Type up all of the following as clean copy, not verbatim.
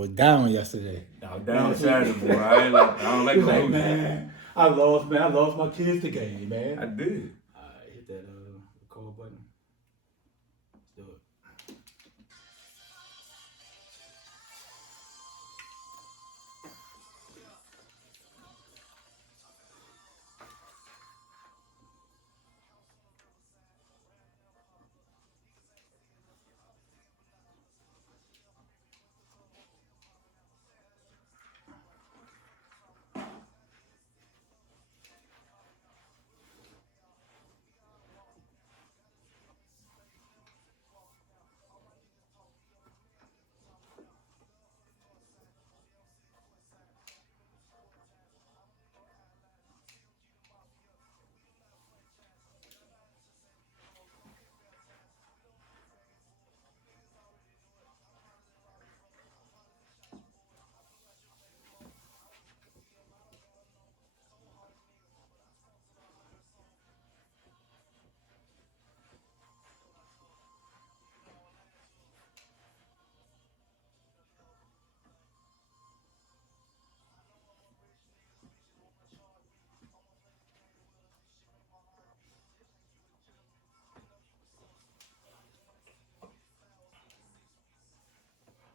was down yesterday. I was down Saturday, boy. I don't like like, man, I lost my kids the game, man. I did. Hit that record button. Let's do it.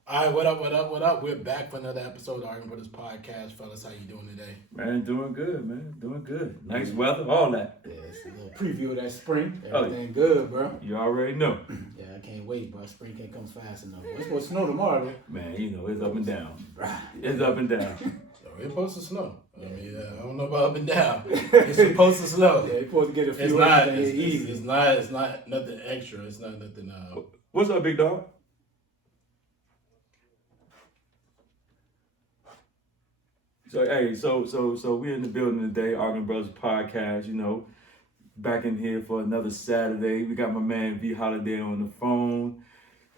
All right, what up? We're back for another episode of Arguing for This podcast, fellas. How you doing today? Man, doing good, man. Doing good. Nice weather, all that. Yeah, it's a little preview of that spring. Everything good, bro. You already know. Yeah, I can't wait, bro. Spring can't come fast enough. It's supposed to snow tomorrow, man. Man, you know, it's up and down. It's up and down. It's supposed to snow. I mean, I don't know about up and down. It's supposed to snow. Yeah, it's supposed to get a few. It's not nothing extra. It's not nothing. What's up, big dog? So hey, so we're in the building today, Arguing Brothers Podcast. You know, back in here for another Saturday. We got my man V Holliday on the phone.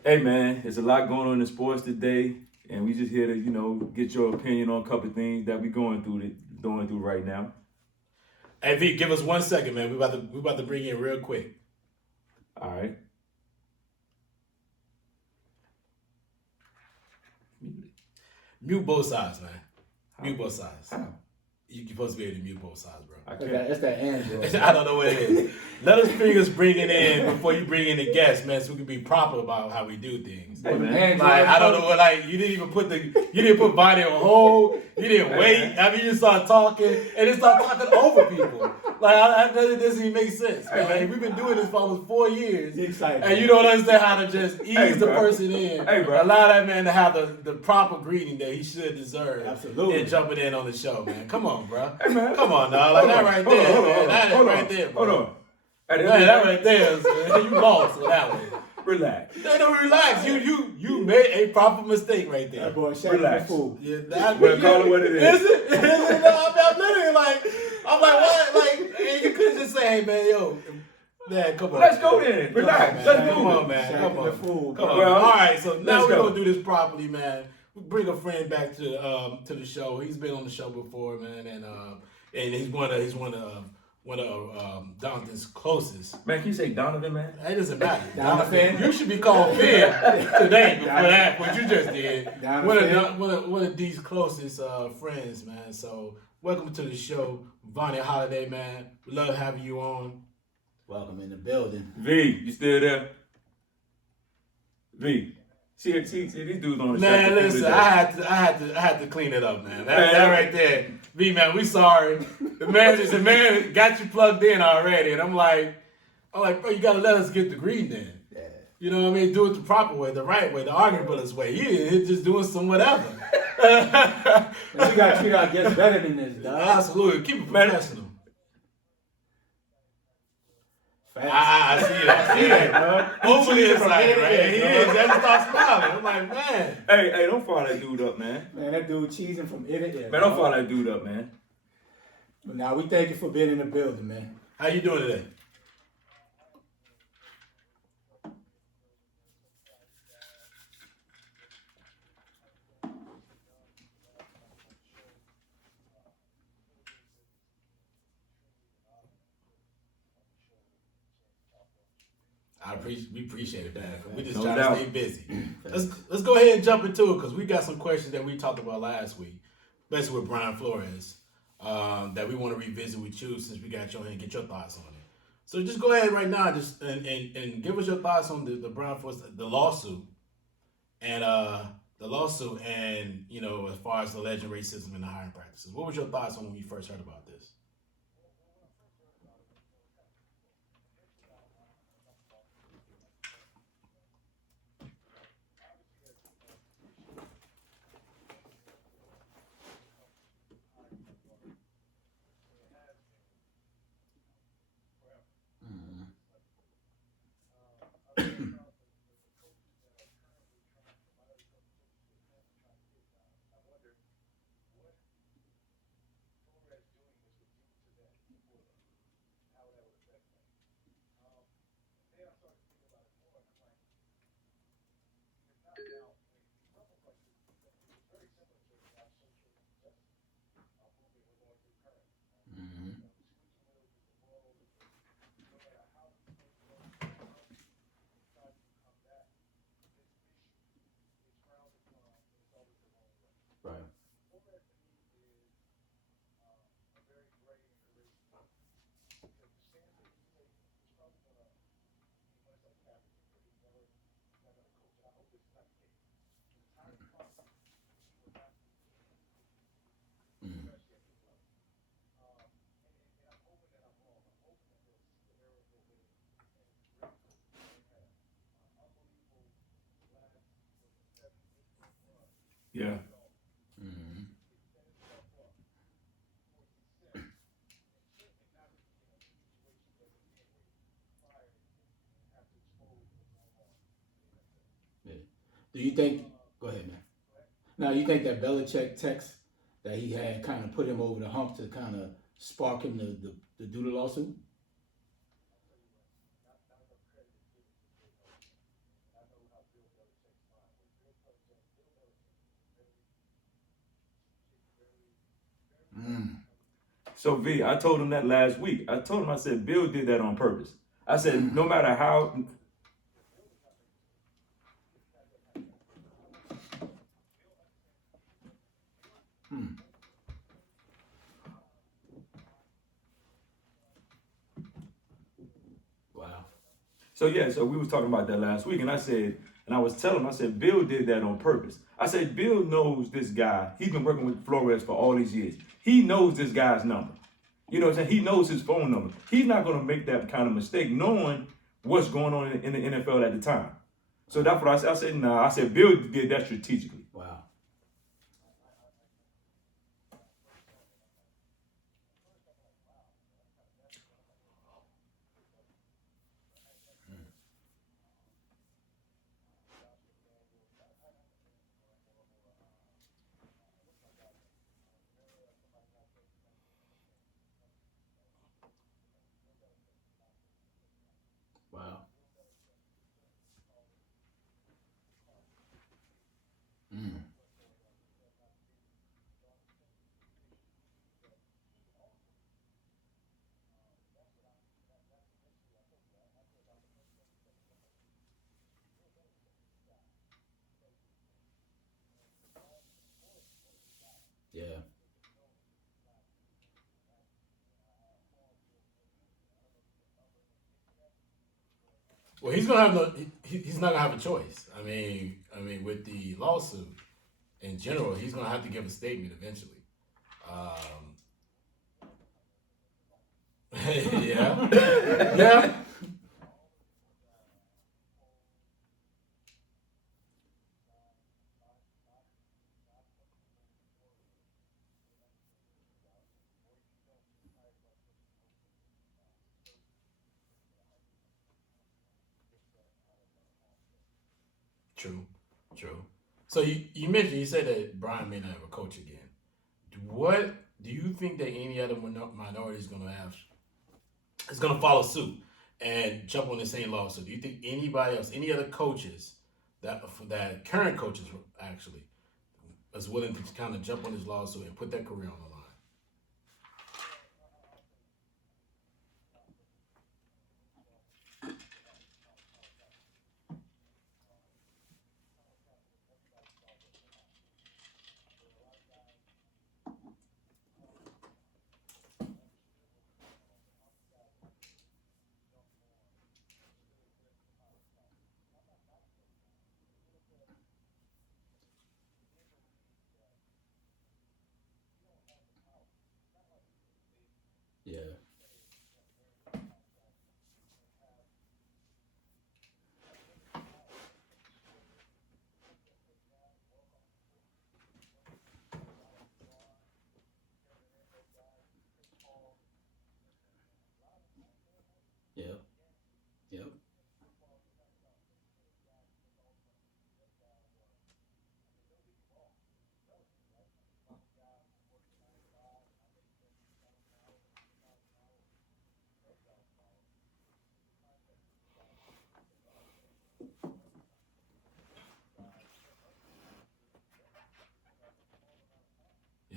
Hey man, there's a lot going on in sports today, and we just here to get your opinion on a couple of things that we going through right now. Hey V, give us 1 second, man. We about to bring you in real quick. All right. Mute both sides, man. Mute both sides. How? You're supposed to be able to mute both sides, bro. I can't. That's that Android. I don't know what it is. Let us bring it in before you bring in the guest, man, so we can be proper about how we do things. Hey, man. Like, I don't know what, like, you didn't put Vonnie on hold. You didn't wait. I mean, you start talking and then start talking over people. Like, it doesn't even make sense. Man. Like, we've been doing this for almost 4 years. Excited. And you don't understand how to just ease the person in. Hey, bro. Allow that man to have the proper greeting that he should deserve. Absolutely. And jumping in on the show, man. Come on, bro. Hey, man. Come on, dog. Like, that right there, man. That right there, bro. Hold on. Hey, That right there, man. You lost with that one. Relax. No, relax. You made a proper mistake right there. That boy, Relax. fool. Yeah, We'll call it what it is. Is it? No, I'm literally like, what? Like, you couldn't just say, hey, man, yo. Man, come on. Let's go then. Relax. Man. Let's Come move on, it. man. Shaq Come on. the fool. Come on. Well, All right, so now let's we're go. going to do this properly, man. We bring a friend back to the show. He's been on the show before, man, and he's one of Donovan's closest. Man, can you say Donovan, man? It doesn't matter. Donovan. You should be called Finn today before that, what you just did. Donovan. One of these closest friends, man. So welcome to the show, Vonnie Holliday, man. We love having you on. Welcome in the building. V, you still there? V. See, these dudes on the show. Man, listen, I had to clean it up, man. That right there. V, man, we sorry. The man got you plugged in already, and I'm like, bro, you gotta let us get the green then. Yeah. You know what I mean? Do it the proper way, the right way, the arguableist way. He's just doing some whatever. Man, we gotta treat our guests better than this, dog. Absolutely. Keep it professional. Facts. I see it, bro. Hopefully it's like, right? He is. That's start smiling. I'm like, man. Hey, don't follow that dude up, man. Man, that dude cheesing from ear to ear. Man, don't follow that dude up, man. But now we thank you for being in the building, man. How you doing today? I We appreciate it, man. We just No try doubt. to stay busy. Let's go ahead and jump into it because we got some questions that we talked about last week, especially with Brian Flores, that we want to revisit with you since we got you on and get your thoughts on it. So just go ahead right now, just and give us your thoughts on the Brian Flores, the lawsuit, and you know, as far as alleged racism in the hiring practices. What was your thoughts on when you first heard about this? Right. Yeah. Yeah. Do you think? Go ahead, man. Now, you think that Belichick text that he had kind of put him over the hump to kind of spark him to do the lawsuit? So V, I told him that last week. I told him, I said, Bill did that on purpose. I said, no matter how. Wow. So yeah, so we was talking about that last week, and I said, and I was telling him, I said, Bill did that on purpose. I said, Bill knows this guy. He's been working with Flores for all these years. He knows this guy's number. You know what I'm saying? He knows his phone number. He's not going to make that kind of mistake knowing what's going on in the NFL at the time. So that's what I said. I said, nah, I said, Bill did that strategically. Wow. Wow. Yeah. Well, he's gonna have no. He's not gonna have a choice. I mean, with the lawsuit in general, he's gonna have to give a statement eventually. Yeah, yeah. True, true. So you mentioned, you said that Brian may not have a coach again. What do you think that any other minority is gonna have? Is gonna follow suit and jump on the same lawsuit? Do you think anybody else, any other coaches that current coaches actually, is willing to kind of jump on this lawsuit and put their career on the line?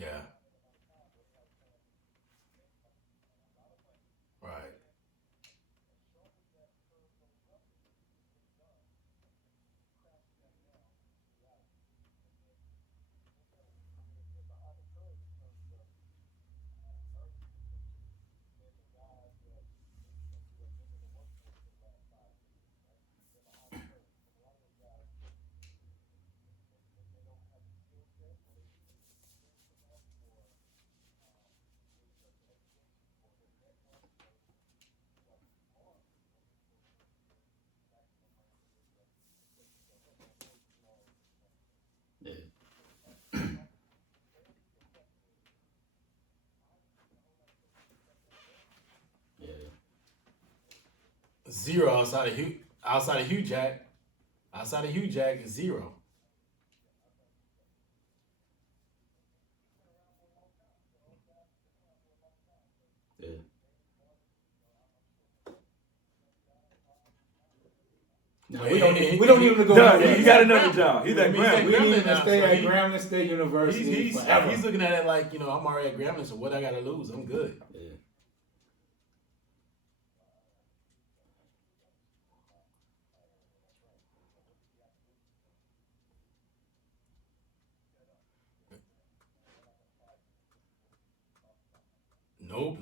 Yeah. Right. Yeah. Yeah. Zero outside of Hugh Jack. Outside of Hugh Jack is zero. Yeah. No, we don't need him to go. No, he got another job. He's at He's at Grambling. We need him Grambling to now, stay so at he- Grambling State University He's forever. looking at it like, I'm already at Grambling, so what I got to lose? I'm good. Yeah. Nope.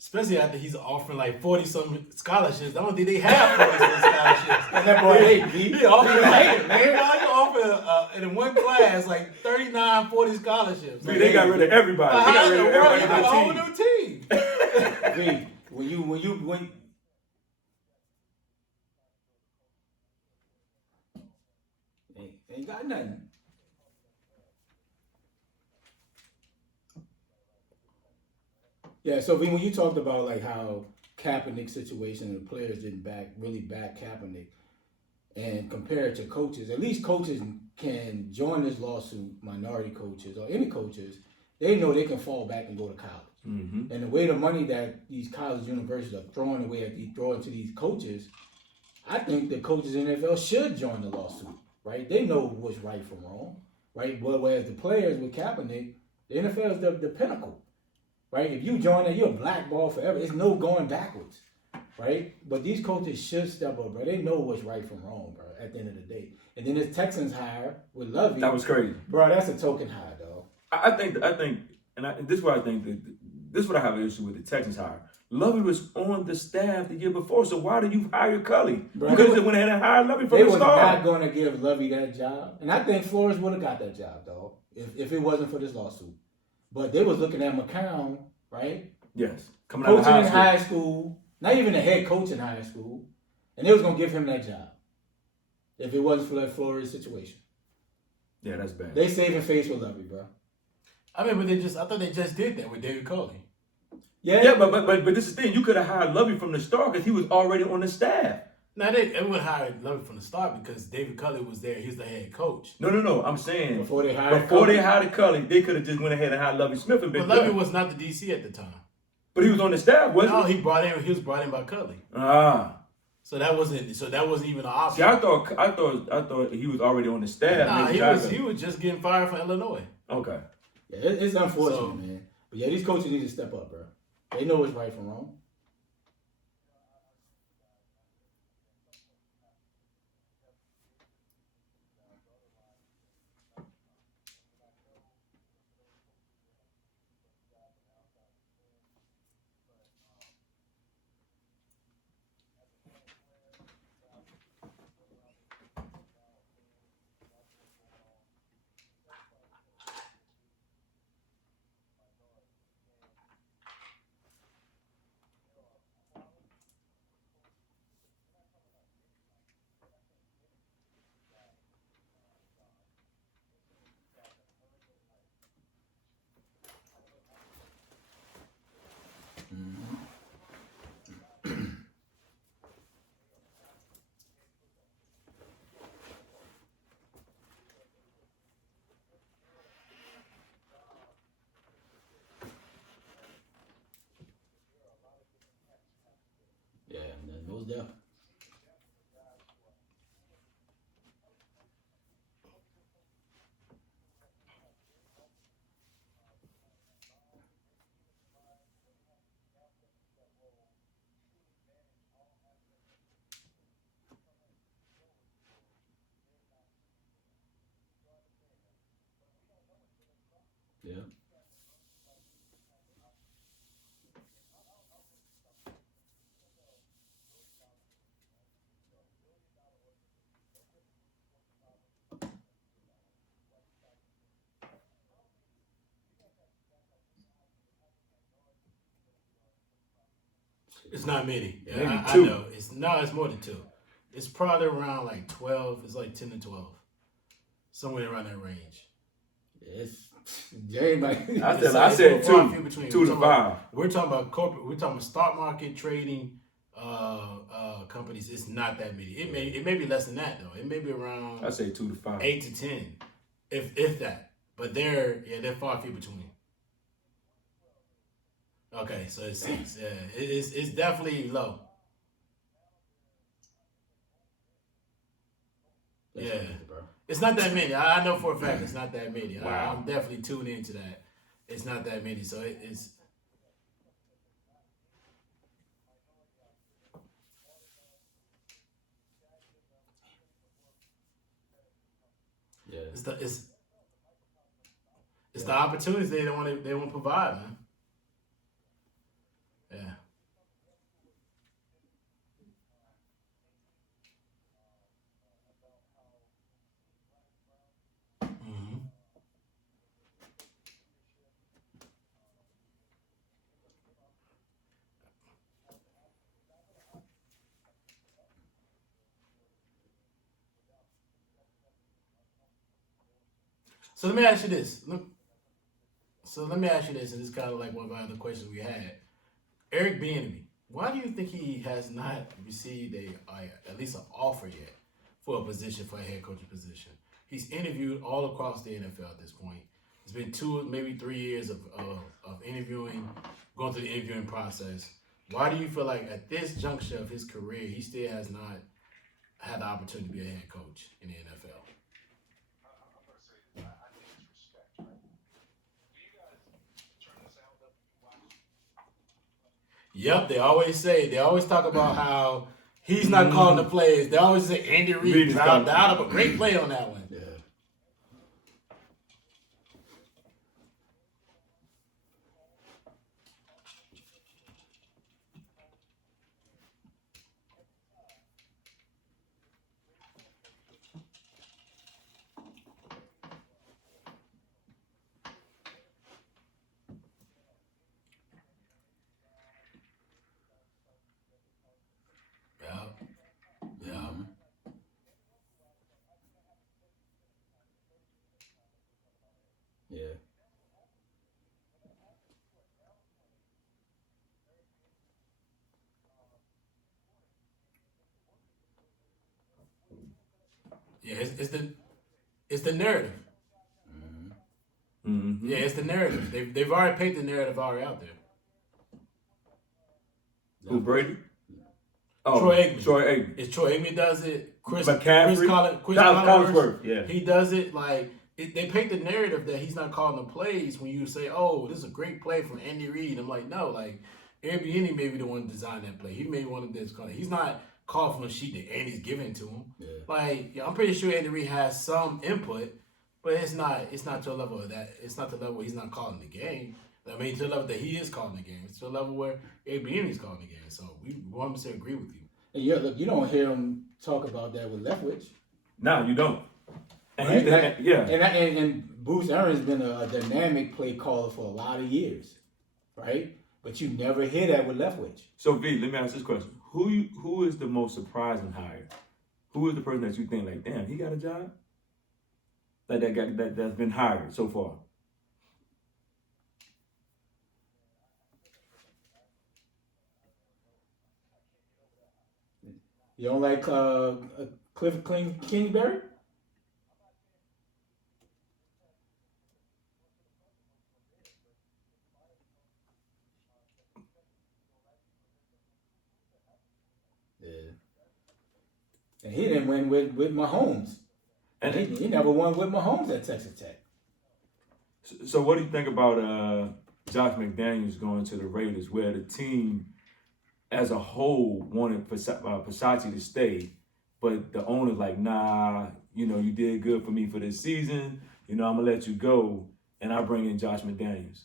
Especially after he's offering like 40-some scholarships. I don't think they have 40-some scholarships. And that boy hate me. He offered hate, man. You offer in one class like 39, 40 scholarships. Man, they got rid of everybody. They How got in rid the of world you everybody got a on whole the team. new team? V, when ain't got nothing. Yeah, so V, when you talked about like how Kaepernick situation and the players didn't really back Kaepernick and compare it to coaches, at least coaches can join this lawsuit, minority coaches or any coaches, they know they can fall back and go to college. Mm-hmm. And the way the money that these college universities are throwing away throwing to these coaches, I think the coaches in the NFL should join the lawsuit, right? They know what's right from wrong, right? But whereas the players with Kaepernick, the NFL is the pinnacle, right? If you join that, you're a blackball forever. It's no going backwards, right? But these coaches should step up, bro. They know what's right from wrong, bro, at the end of the day. And then this Texans hire with Lovey. That was crazy. Bro, that's a token hire, dog. I think, this is what I think. This is what I have an issue with the Texans hire. Lovey was on the staff the year before, so why did you hire Cully? Bro, You could have went ahead and hired Lovey from They the was start. not going to give Lovey that job. And I think Flores would have got that job, dog, if it wasn't for this lawsuit. But they was looking at McCown, right? Yes, coming out of Coaching in high school. high school, not even a head coach in high school. And they was going to give him that job if it wasn't for that Flores situation. Yeah, that's bad. They saving face with Lovey, bro. I mean, I thought they just did that with David Culley. Yeah, but this is the thing. You could have hired Lovey from the start because he was already on the staff. Now, everyone hired Lovey from the start because David Culley was there. He's the head coach. No. I'm saying Before they hired Cully, they could have just went ahead and hired Lovey Smith and been But Lovey good. was not the DC at the time. But he was on the staff, wasn't No, he? he was brought in by Culley. So that wasn't even an option. See, I thought he was already on the staff. Nah, Maybe he was just getting fired from Illinois. Okay. Yeah, it's unfortunate, man. But yeah, these coaches need to step up, bro. They know what's right from wrong. Yeah, man, most definitely. Yeah. It's not many. Maybe I two. know. It's more than 2. It's probably around like 12. It's like 10 to 12, somewhere around that range. It's Jay. I said two to 5. We're talking about corporate. We're talking about stock market trading companies. It's not that many. It may be less than that though. It may be around. I say 2 to 5. 8 to 10, if that. But they're far few between. Okay, so it's 6. Yeah, it's definitely low. That's Yeah. crazy, bro. It's not that many. I know for a fact it's not that many. Wow. I'm definitely tuned into that. It's not that many, so it's. Yeah. It's the opportunities they want to provide, man. Yeah. Mm-hmm. So let me ask you this. Let me ask you this, and it's kind of like one of our other questions we had. Eric Bieniemy, why do you think he has not received at least an offer yet for a position, for a head coaching position? He's interviewed all across the NFL at this point. It's been 2, maybe 3 years of interviewing, going through the interviewing process. Why do you feel like at this juncture of his career, he still has not had the opportunity to be a head coach in the NFL? Yep, they always talk about how he's not calling the plays. They always say Andy Reid dropped out of a great play on that one. Yeah. Yeah. Yeah. Yeah, it's the narrative. Mm-hmm. Yeah, it's the narrative. They've already painted the narrative already out there. Who, Brady? Oh, Troy Aikman. Troy Aikman. It's Troy Aikman does it. Chris McCaffrey. Chris Collinsworth. Yeah. He does it like they paint the narrative that he's not calling the plays when you say, "Oh, this is a great play from Andy Reid." I'm like, no, like Eric Bieniemy may be the one to design that play. He may be one of this kind. He's not called from a sheet that Andy's giving to him. Yeah. Like, I'm pretty sure Andy Reid has some input, but it's not to a level of that. It's not to the level where he's not calling the game. I mean, to the level that he is calling the game. It's to the level where Eric Bieniemy's calling the game. So we 100% agree with you. And yeah, look, you don't hear him talk about that with Leftwich. No, you don't. And Right? yeah. And Bruce Arians has been a dynamic play caller for a lot of years, right? But you never hear that with Leftwich. So V, let me ask this question: Who is the most surprising hire? Who is the person that you think like, damn, he got a job? Like that guy that's been hired so far. You don't like Cliff Kingsbury? Yeah. And he didn't win with Mahomes. And he never won with Mahomes at Texas Tech. So what do you think about Josh McDaniels going to the Raiders, where the team as a whole wanted Versace to stay, but the owner's like, nah, you know, you did good for me for this season. You know, I'm gonna let you go. and I bring in Josh McDaniels.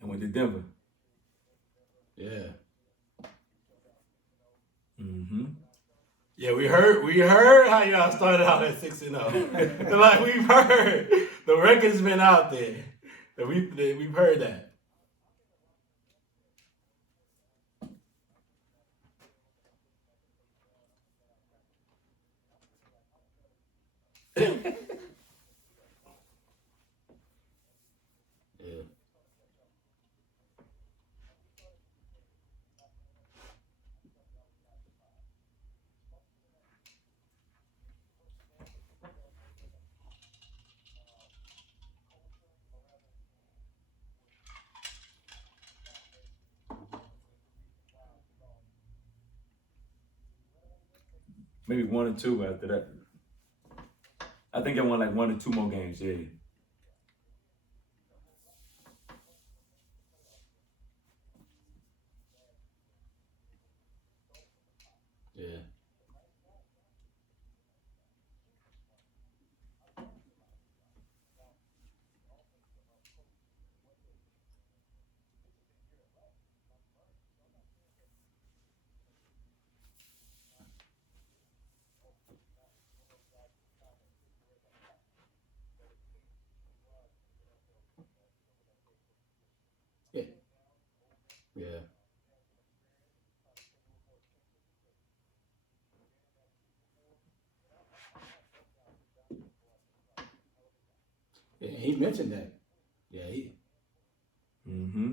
And went to Denver. Yeah. Mm-hmm. Yeah, we heard how y'all started out at 6-0. Like we've heard, the record's been out there. We've heard that. Yeah. Maybe 1 or 2 after that. I think I won like 1 or 2 more games. Yeah. Yeah. Yeah. Yeah. Yeah, he mentioned that. Yeah, he. Mm-hmm.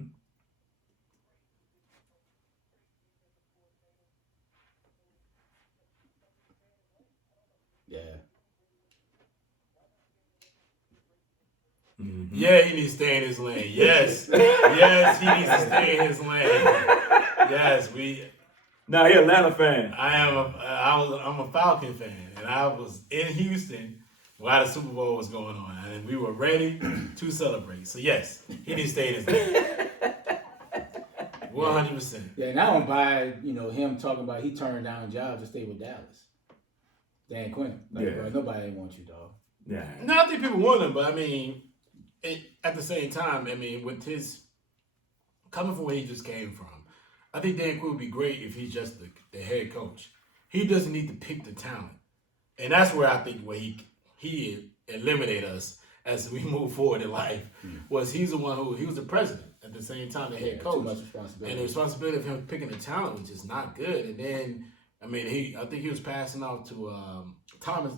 Yeah. Mm-hmm. Yeah, he needs to stay in his lane. Yes. Yes, he needs to stay in his lane. Yes, Nah, he Atlanta fan. I'm a Falcon fan, and I was in Houston while the Super Bowl was going on, and we were ready to celebrate. So yes, he needs to stay in his lane. 100%. Yeah, and I don't buy, him talking about he turned down jobs to stay with Dallas. Dan Quinn. Like, Yeah. bro, nobody wants you, dog. Yeah. No, I think people want him, but I mean, at the same time, I mean, with his coming from where he just came from, I think Dan Quinn would be great if he's just the head coach. He doesn't need to pick the talent, and that's where I think where he eliminate us as we move forward in life. Was he's the one he was the president at the same time the head coach, Too much responsibility. and the responsibility of him picking the talent was just not good. And then I mean, I think he was passing out to Thomas.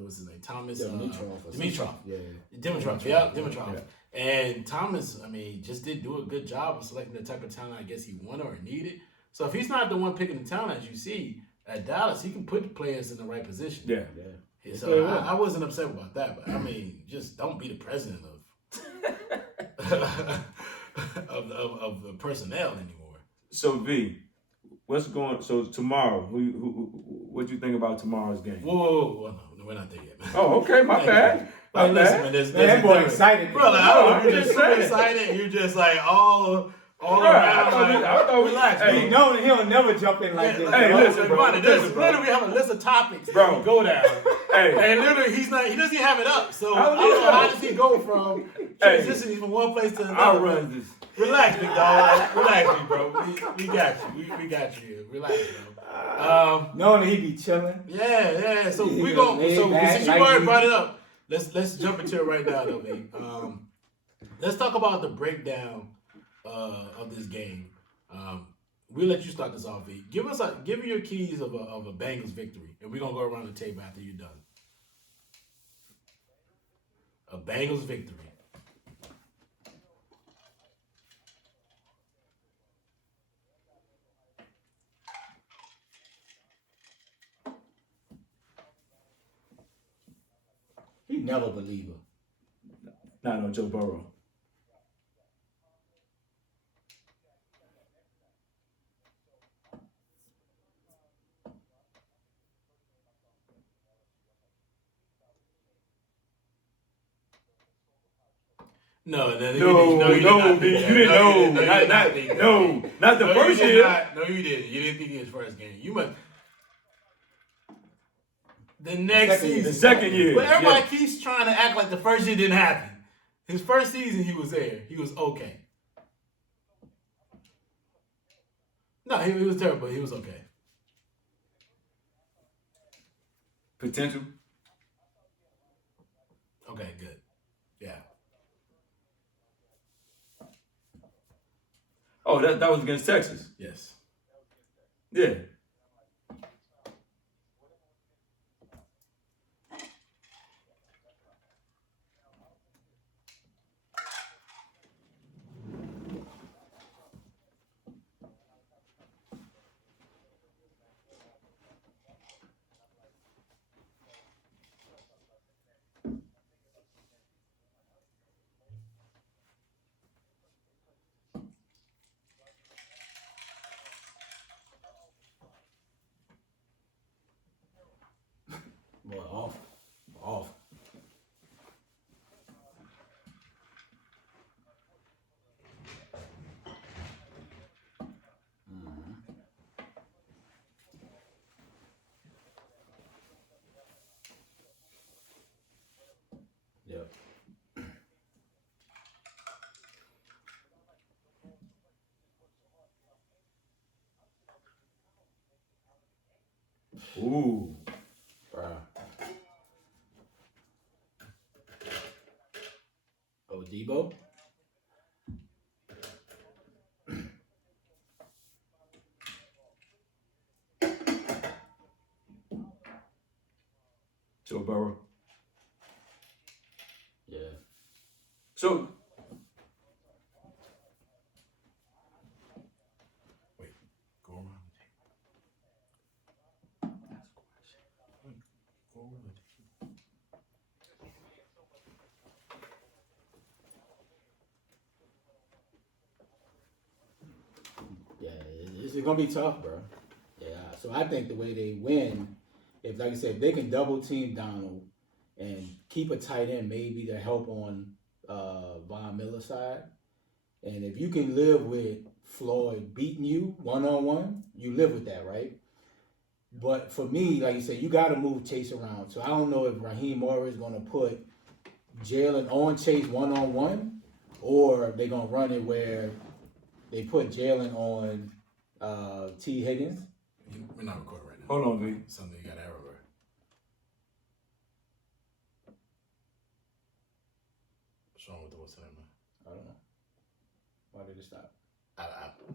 What's his name? Thomas Dimitrov. Yeah. Dimitrov. Yeah, Dimitrov. Yeah. And Thomas, I mean, just didn't do a good job of selecting the type of talent I guess he wanted or needed. So if he's not the one picking the talent, as you see at Dallas, he can put the players in the right position. Yeah. Yeah. So I wasn't upset about that, but I mean, just don't be the president of the personnel anymore. So V, so tomorrow, what you think about tomorrow's game? Whoa, no, we're not there yet, man. Oh, okay, my bad. Like, listen, man, That boy excited. Bro, like, I don't know if I'm you're just just super saying. excited. You're just like all Right, around. I thought we- relax, hey, He know that he'll never jump in like this. Hey, bro. listen, bro. Vonnie, Listen, bro. literally, we have a list of topics Bro. to go down. Hey. And literally, he doesn't even have it up. So I I don't don't know know. how does he go from transitioning from one place to another. I'll run this. Relax, big dog. Relax, me, bro. We got you. We got you here. Relax, bro. Knowing that he be chilling. Yeah. So He we go going laid so back since you like already we- brought it up, let's jump into it right now, though, man. Let's talk about the breakdown of this game. We'll let you start this off, V. Give me your keys of a Bengals victory, and we're gonna go around the table after you're done. A Bengals victory. He never believe her. Not on Joe Burrow. No, you didn't know. Not the first year. No, you didn't. You didn't think in his first game. You must. The next season. The second year. But everybody keeps trying to act like the first year didn't happen. His first season, he was there. He was okay. No, he was terrible. He was okay. Potential. Okay, good. Yeah. Oh, that was against Texas. Yes. Yeah. Boy, off. Yep. Ooh. Bruh. Oh, Debo? Joe Burrow. Yeah. So. Wait. Go around the table. Ask a question. Go around the table. Yeah, it's gonna be tough, bro. Yeah, so I think the way they win, if like I said, if they can double team Donald and keep a tight end maybe to help on Von Miller's side, and if you can live with Floyd beating you 1-on-1, you live with that, right? But for me, like you said, you got to move Chase around. So I don't know if Raheem Morris is gonna put Jalen on Chase 1-on-1, or they're gonna run it where they put Jalen on T. Higgins. We're not recording right now. Hold on, V. Something you got error. What's wrong with the what's that, man? I don't know. Why did it stop?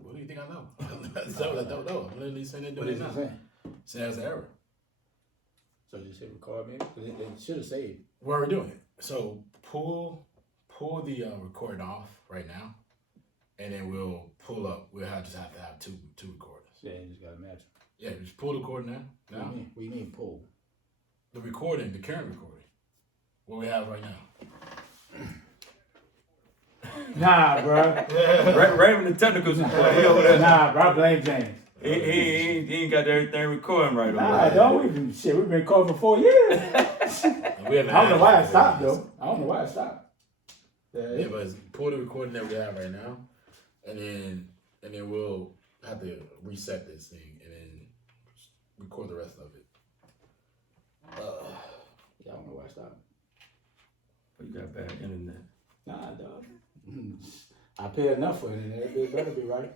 What do you think I know? I don't know. I'm literally saying What is it saying? Saying there's an error. So just hit record maybe? 'Cause it should have saved. Where are we doing it? So pull the recording off right now, and then we'll pull up. Just have to have two recordings. Yeah, you just got to match. Yeah, just pull the recording now. Now We need pull. the recording, the current recording, what we have right now. Nah, bro. Raymond the technicals is playing. He over there. Nah, bro. I blame James. He ain't got everything recording right over Nah, there. don't. We've been calling for 4 years. I don't know why it stopped, though. I don't know why it stopped. Yeah, but pull the recording that we have right now, and then we'll have to reset this thing and then record the rest of it. Yeah, I don't know why it stopped. You got bad internet. Nah, dog. I pay enough for it. It better be right.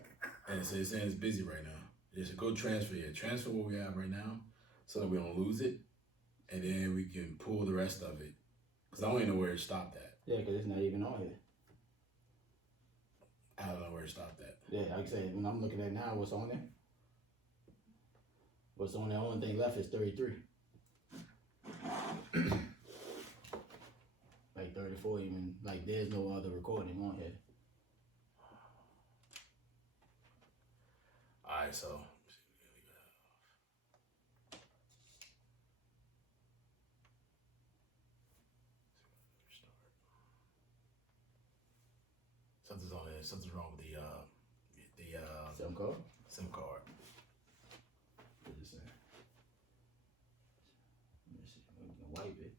And so you're saying it's busy right now. Just go transfer it. Transfer what we have right now so that we don't lose it, and then we can pull the rest of it. Because I don't even know where it stopped at. Yeah, because it's not even on here. I don't know where it stop that. Yeah, like I said, when I'm looking at now, what's on there? What's on there? Only thing left is 33. Like 34, even like there's no other recording on here. All right, so. Something's on there. Something's wrong with the SIM card. SIM card. What is that? Let me see. We can wipe it.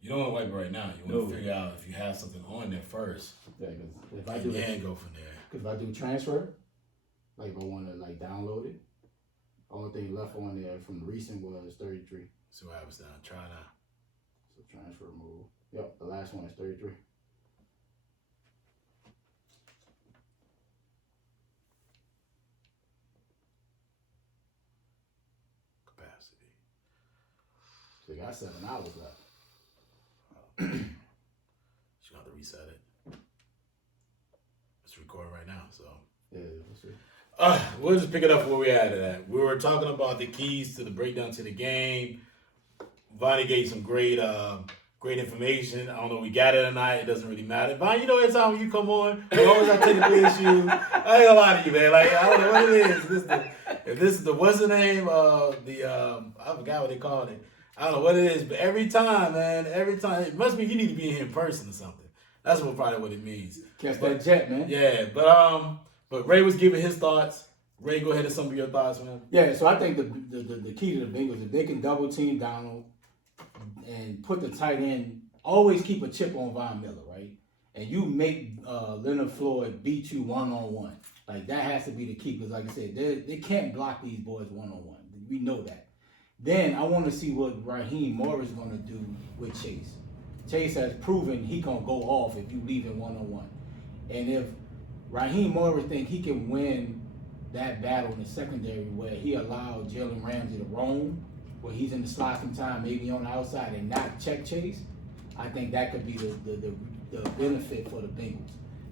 You don't want to wipe it right now. You want to figure out if you have something on there first. Yeah, because if I do and go from there. Because if I do transfer, like if I want to like download it, only thing left on there from the recent was 33. See what happens now. Try now. So transfer move. Yep, the last one is 33. Capacity. So you got 7 hours left. She's gonna have to reset it. It's recording right now, so. Yeah, let's see. We'll just pick it up where we at it at. We were talking about the keys to the breakdown to the game. Vonnie gave some great information. I don't know if we got it or not. It doesn't really matter. Vonnie, you know every time you come on, we always have technical issues. I ain't gonna lie to you, man. Like, I don't know what it is. If this is the what's the name? I forgot what they called it. I don't know what it is, but every time, it must mean you need to be in here in person or something. That's probably what it means. Catch that jet, man. Yeah, but Ray was giving his thoughts. Ray, go ahead and some of your thoughts, man. Yeah, so I think the key to the Bengals, if they can double team Donald and put the tight end, always keep a chip on Von Miller, right? And you make Leonard Floyd beat you one-on-one. Like, that has to be the key, because like I said, they can't block these boys one-on-one. We know that. Then I want to see what Raheem Morris is going to do with Chase. Chase has proven he going to go off if you leave him one-on-one. And if Raheem Morris think he can win that battle in the secondary where he allowed Jalen Ramsey to roam, where he's in the slot sometime, maybe on the outside, and not check Chase, I think that could be the benefit for the Bengals.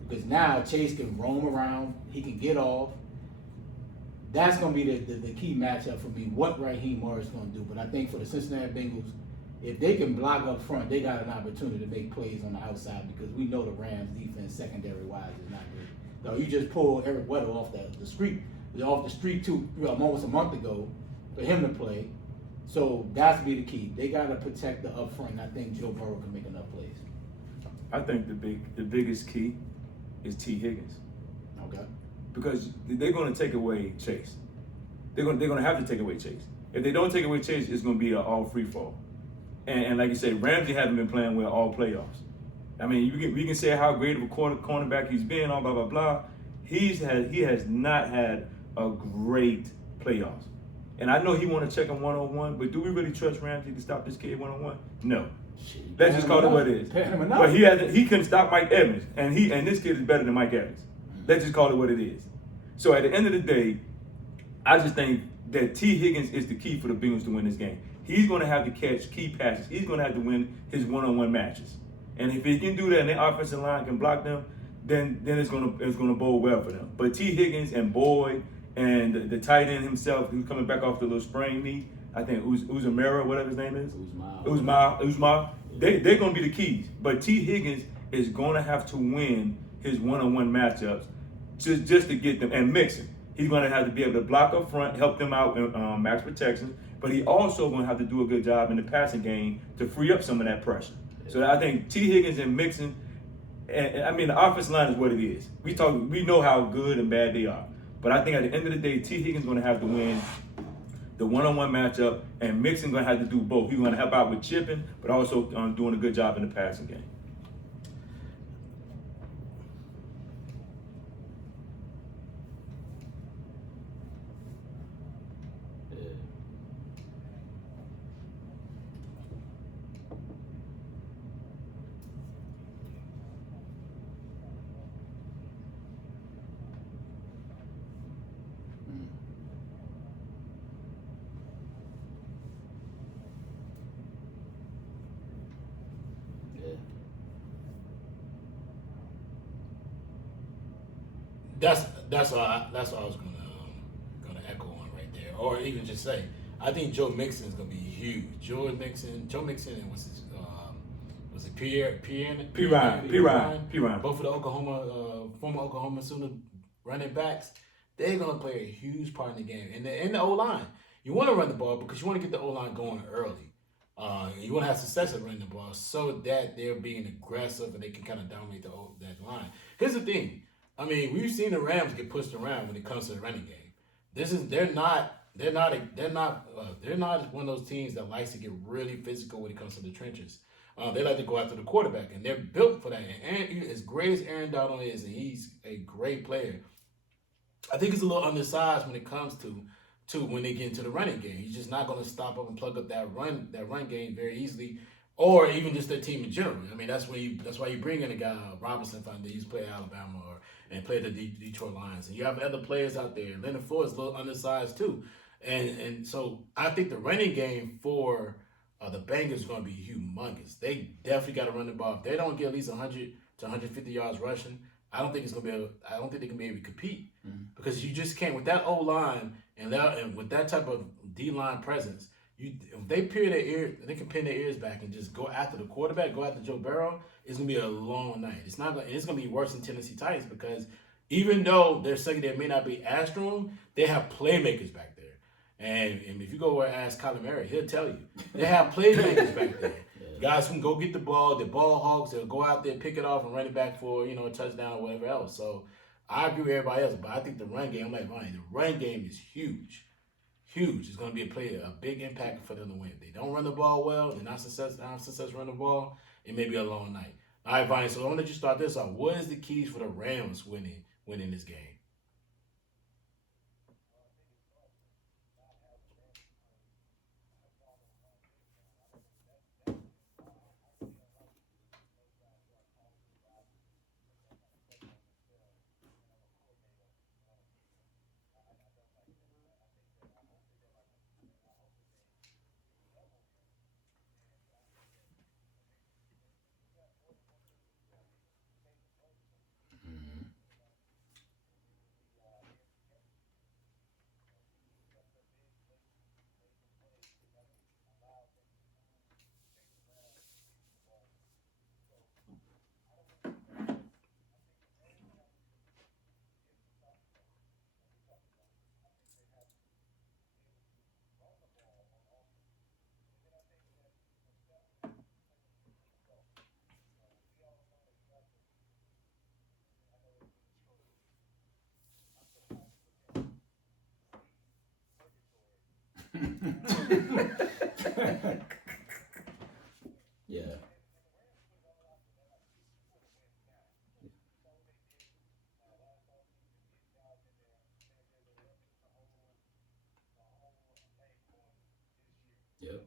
Because now Chase can roam around, he can get off. That's going to be the key matchup for me, what Raheem Morris is going to do. But I think for the Cincinnati Bengals, if they can block up front, they got an opportunity to make plays on the outside, because we know the Rams' defense secondary-wise is not good. No, you just pulled Eric Weddle off the street almost a month ago for him to play. So that's be the key. They got to protect the up front, and I think Joe Burrow can make enough plays. I think the biggest key is T. Higgins. Okay. Because they're going to take away Chase. They're going to have to take away Chase. If they don't take away Chase, it's going to be an all free fall. And like you say, Ramsey hasn't been playing well all playoffs. I mean, we can say how great of a cornerback he's been, all blah blah blah. He has not had a great playoffs. And I know he want to check him one-on-one, but do we really trust Ramsey to stop this kid one-on-one? No. Let's just call it what it is. But he couldn't stop Mike Evans, and this kid is better than Mike Evans. Let's just call it what it is. So at the end of the day, I just think that T. Higgins is the key for the Bengals to win this game. He's going to have to catch key passes. He's going to have to win his one-on-one matches. And if he can do that and the offensive line can block them, then it's going to bode well for them. But T. Higgins and Boyd and the tight end himself, who's coming back off the little sprain knee, I think Uzamara, whatever his name is. Uzma. They're going to be the keys. But T. Higgins is going to have to win his one-on-one matchups just to get them. And mixing. He's going to have to be able to block up front, help them out in max protection. But he also going to have to do a good job in the passing game to free up some of that pressure. So I think T. Higgins and Mixon, and I mean, the offensive line is what it is. We know how good and bad they are. But I think at the end of the day, T. Higgins is going to have to win the one-on-one matchup, and Mixon going to have to do both. He's going to help out with chipping, but also doing a good job in the passing game. That's what I was gonna echo on right there, or even just say, I think Joe Mixon is gonna be huge. Joe Mixon, and was it P. Ryan? Both of the former Oklahoma Sooner running backs, they're gonna play a huge part in the game. And the O line, you want to run the ball because you want to get the O line going early. You want to have success at running the ball so that they're being aggressive and they can kind of dominate that line. Here's the thing. I mean, we've seen the Rams get pushed around when it comes to the running game. They're not one of those teams that likes to get really physical when it comes to the trenches. They like to go after the quarterback, and they're built for that. And as great as Aaron Donald is, and he's a great player, I think he's a little undersized when it comes to when they get into the running game. He's just not going to stop up and plug up that run game very easily, or even just their team in general. I mean, that's why you bring in a guy Robinson that used to play at Alabama and play the Detroit Lions, and you have other players out there. Leonard Floyd is a little undersized too, and so I think the running game for the Bengals is going to be humongous. They definitely got to run the ball. If they don't get at least 100 to 150 yards rushing, I don't think they can be able to compete because you just can't with that O line and with that type of D line presence. If they can pin their ears back and just go after the quarterback, go after Joe Burrow. It's gonna be a long night. It's gonna be worse than Tennessee Titans because even though their secondary may not be as strong, they have playmakers back there. And if you go and ask Kyler Murray, he'll tell you they have playmakers back there. Guys who can go get the ball, the ball hogs, they'll go out there, pick it off, and run it back for a touchdown or whatever else. So I agree with everybody else, but I think the run game, I'm like Vonnie, the run game is huge. Huge. It's going to be a big impact for them to win. If they don't run the ball well, they're not success running the ball, it may be a long night. All right, Vonnie, so I'm going to let you start this off. What is the keys for the Rams winning this game? Yeah. Yep.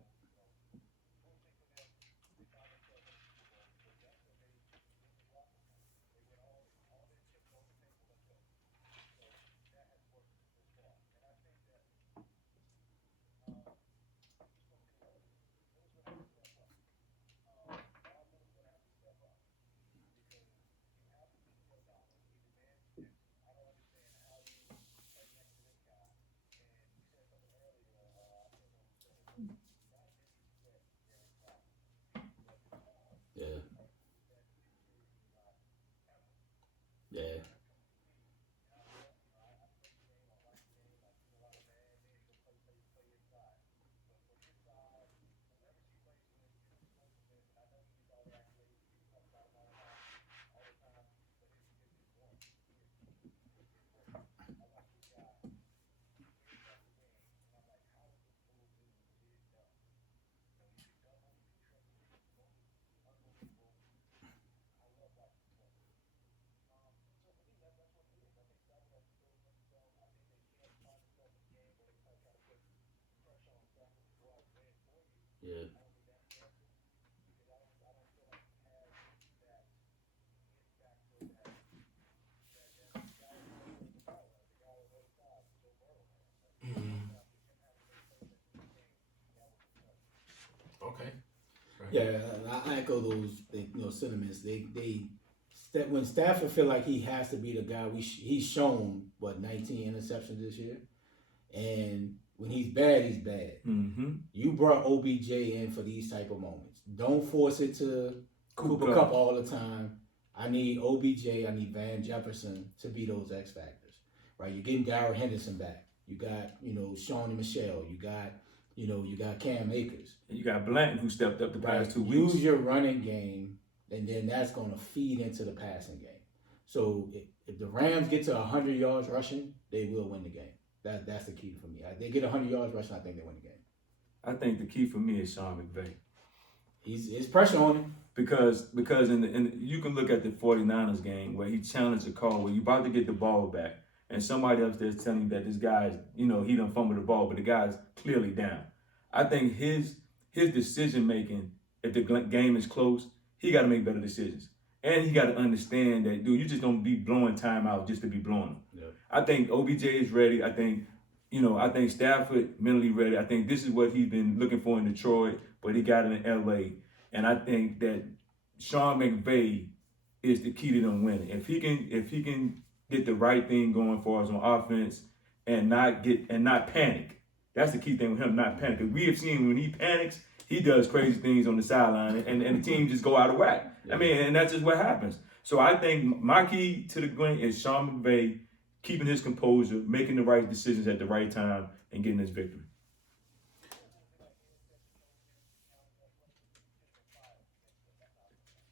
Yeah. Yeah. Yeah. Okay. Right. Yeah, I echo those sentiments. They when Stafford feel like he has to be the guy, he's shown 19 interceptions this year, and when he's bad, he's bad. Mm-hmm. You brought OBJ in for these type of moments. Don't force it to Cooper Kupp all the time. I need OBJ, I need Van Jefferson to be those X factors, right? You're getting Darrell Henderson back. You got, Shawnee Michelle. You got Cam Akers. And you got Blanton who stepped up the past 2 weeks. Use your running game, and then that's going to feed into the passing game. So if the Rams get to 100 yards rushing, they will win the game. That's the key for me. They get 100 yards rushing, I think they win the game. I think the key for me is Sean McVay. It's pressure on him. Because you can look at the 49ers game where he challenged a call where you're about to get the ball back and somebody else there's telling you that this guy's, he done fumbled the ball, but the guy's clearly down. I think his decision making, if the game is close, he got to make better decisions. And he got to understand that, dude, you just don't be blowing timeout just to be blowing them. Yeah. I think OBJ is ready. I think Stafford mentally ready. I think this is what he's been looking for in Detroit, but he got it in LA. And I think that Sean McVay is the key to them winning. If he can get the right thing going for us on offense and not panic. That's the key thing with him, not panic. Because we have seen when he panics, he does crazy things on the sideline and the team just go out of whack. Yeah. I mean, and that's just what happens. So I think my key to the win is Sean McVay keeping his composure, making the right decisions at the right time, and getting his victory.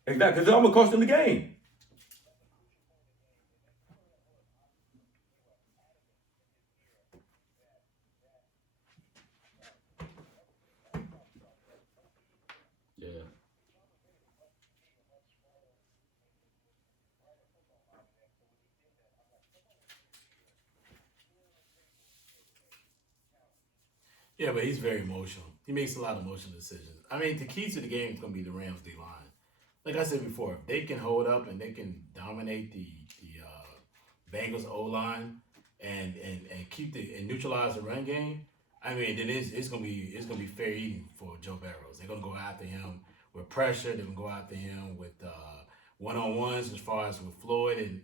Exactly, because it almost cost him the game. Yeah. Yeah, but he's very emotional. He makes a lot of emotional decisions. I mean, the key to the game is going to be the Rams D-line. Like I said before, if they can hold up and they can dominate the Bengals O-line and keep and neutralize the run game, I mean, then it's gonna be fair eating for Joe Barrows. They're gonna go after him with pressure. They're gonna go after him with one-on-ones as far as with Floyd and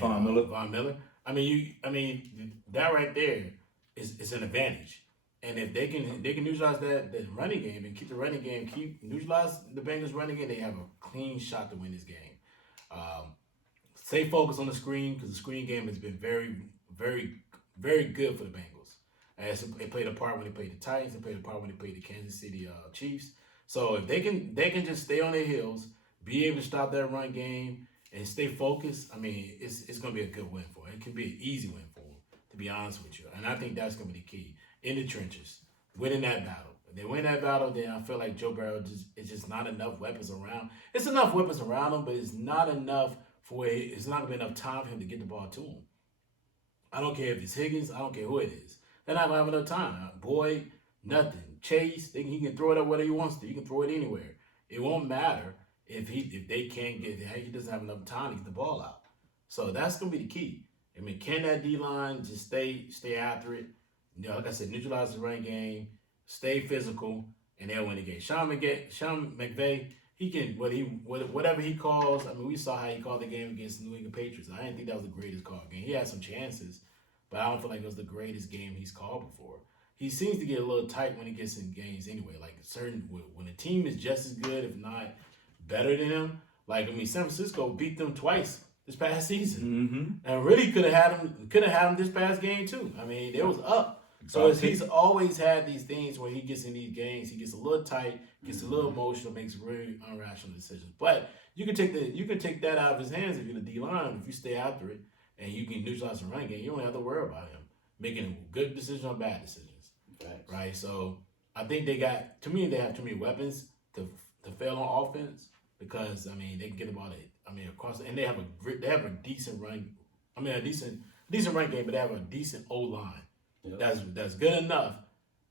Von Miller. I mean, that right there is an advantage. And if they can neutralize that running game and keep the running game, neutralize the Bengals running game, they have a clean shot to win this game. Stay focused on the screen because the screen game has been very, very, very good for the Bengals. As they played a part when they played the Titans, they played a part when they played the Kansas City Chiefs. So if they can just stay on their heels, be able to stop that run game and stay focused, I mean, it's going to be a good win for them. It can be an easy win for them, to be honest with you. And I think that's going to be the key. In the trenches, winning that battle. If they win that battle, then I feel like Joe Barrow it's just not enough weapons around. It's enough weapons around him, but it's not enough it's not going to be enough time for him to get the ball to him. I don't care if it's Higgins. I don't care who it is. They're not going to have enough time. Boyd, nothing. Chase, he can throw it up whether he wants to. He can throw it anywhere. It won't matter if they can't get it. He doesn't have enough time to get the ball out. So that's going to be the key. I mean, can that D-line just stay after it? Like I said, neutralize the run game, stay physical, and they'll win the game. Sean McVay, he can whatever he calls. I mean, we saw how he called the game against the New England Patriots. I didn't think that was the greatest call game. He had some chances, but I don't feel like it was the greatest game he's called before. He seems to get a little tight when he gets in games anyway. Like when a team is just as good, if not better than him. Like San Francisco beat them twice this past season, and really could have had him this past game too. I mean, they was up. So he's always had these things where he gets in these games, he gets a little tight, gets a little emotional, makes really irrational decisions. But you can take that out of his hands if you're the D-line, if you stay after it, and you can neutralize the run game. You don't have to worry about him making good decisions or bad decisions, right? So I think they have too many weapons to fail on offense because they can get about it. Across, and they have a decent run. A decent run game, but they have a decent O-line. Yep. That's good enough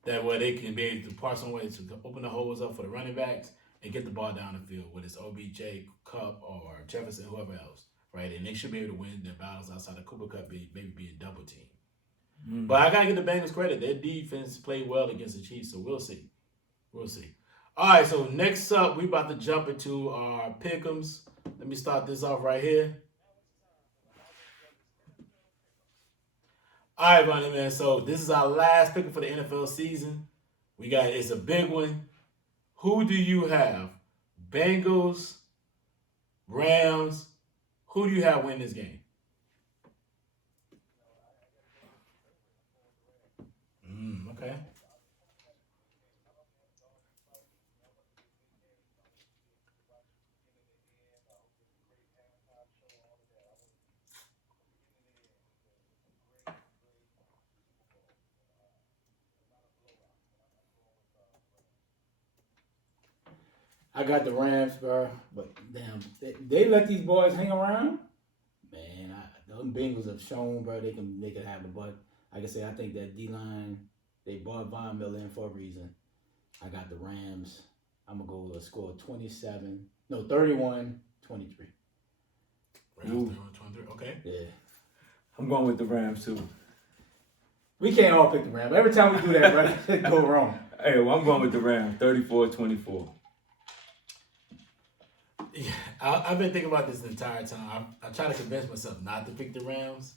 that where they can be able to parse some ways to open the holes up for the running backs and get the ball down the field, whether it's OBJ, Kupp, or Jefferson, whoever else, right? And they should be able to win their battles outside of Cooper Kupp, maybe being double team. But I gotta give the Bengals credit; their defense played well against the Chiefs, so we'll see. All right, so next up, we about to jump into our pick'ems. Let me start this off right here. All right, Vonnie, man. So this is our last pick for the NFL season. It's a big one. Who do you have? Bengals, Rams. Who do you have win this game? Okay. I got the Rams, bro. But damn, they let these boys hang around. Man, those Bengals have shown, bro, they can have it. But like I said, I think that D-line, they brought Von Miller in for a reason. I got the Rams. I'm going to go with a score of 31-23. Rams 31-23. Okay. Yeah. I'm going with the Rams too. We can't all pick the Rams. Every time we do that, bro, it go wrong. Hey, well, I'm going with the Rams, 34-24. Yeah, I've been thinking about this the entire time. I try to convince myself not to pick the Rams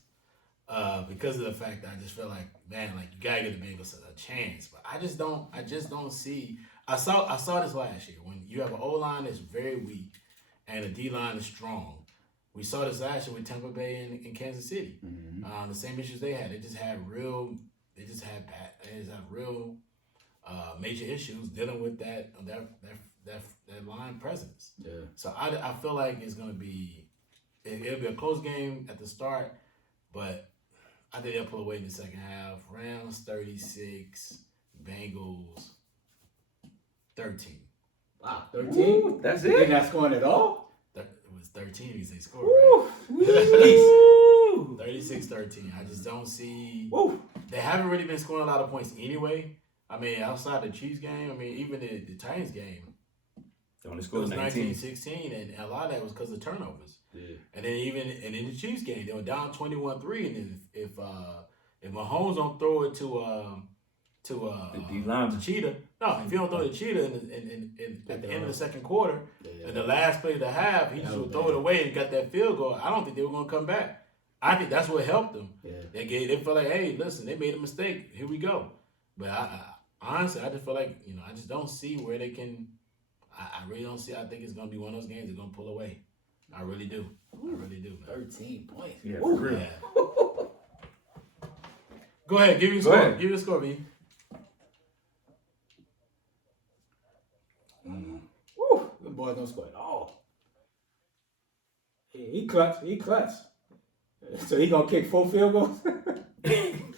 because of the fact that I just feel like, man, like you gotta give the Bengals a chance. But I just don't see. I saw this last year when you have an O line that's very weak and a D line is strong. We saw this last year with Tampa Bay and Kansas City. Mm-hmm. The same issues they had. They just had real major issues dealing with that line presence. Yeah. So I feel like it's gonna be it'll be a close game at the start, but I think they'll pull away in the second half. Rams 36, Bengals 13. Wow, 13? That's They're it? not scoring at all? It was 13 because they scored, right? Woo. 36-13. I just don't see. Woo. They haven't really been scoring a lot of points anyway. I mean, outside the Chiefs game, I mean, even the Titans game, They only it scored was 19. 19-16, and a lot of that was because of turnovers. Yeah. And then in the Chiefs game, they were down 21-3, and if Mahomes don't throw it to The D-lineman. the Cheetah, no, if you don't throw the Cheetah at the end of the second quarter, in the last play of the half, he just would throw it away and got that field goal. I don't think they were gonna come back. I think that's what helped them. Yeah. They felt like, hey, listen, they made a mistake. Here we go. But I honestly, I just feel like, I just don't see where they can. I really don't see. I think it's gonna be one of those games they're gonna pull away. I really do. I really do, man. 13 points. Yeah, Woo. for real. Yeah. Go ahead, give you a Go score. ahead. Give you a score, B. Woo. The boys don't score at all. He clutch. So he gonna kick 4 field goals? I mean,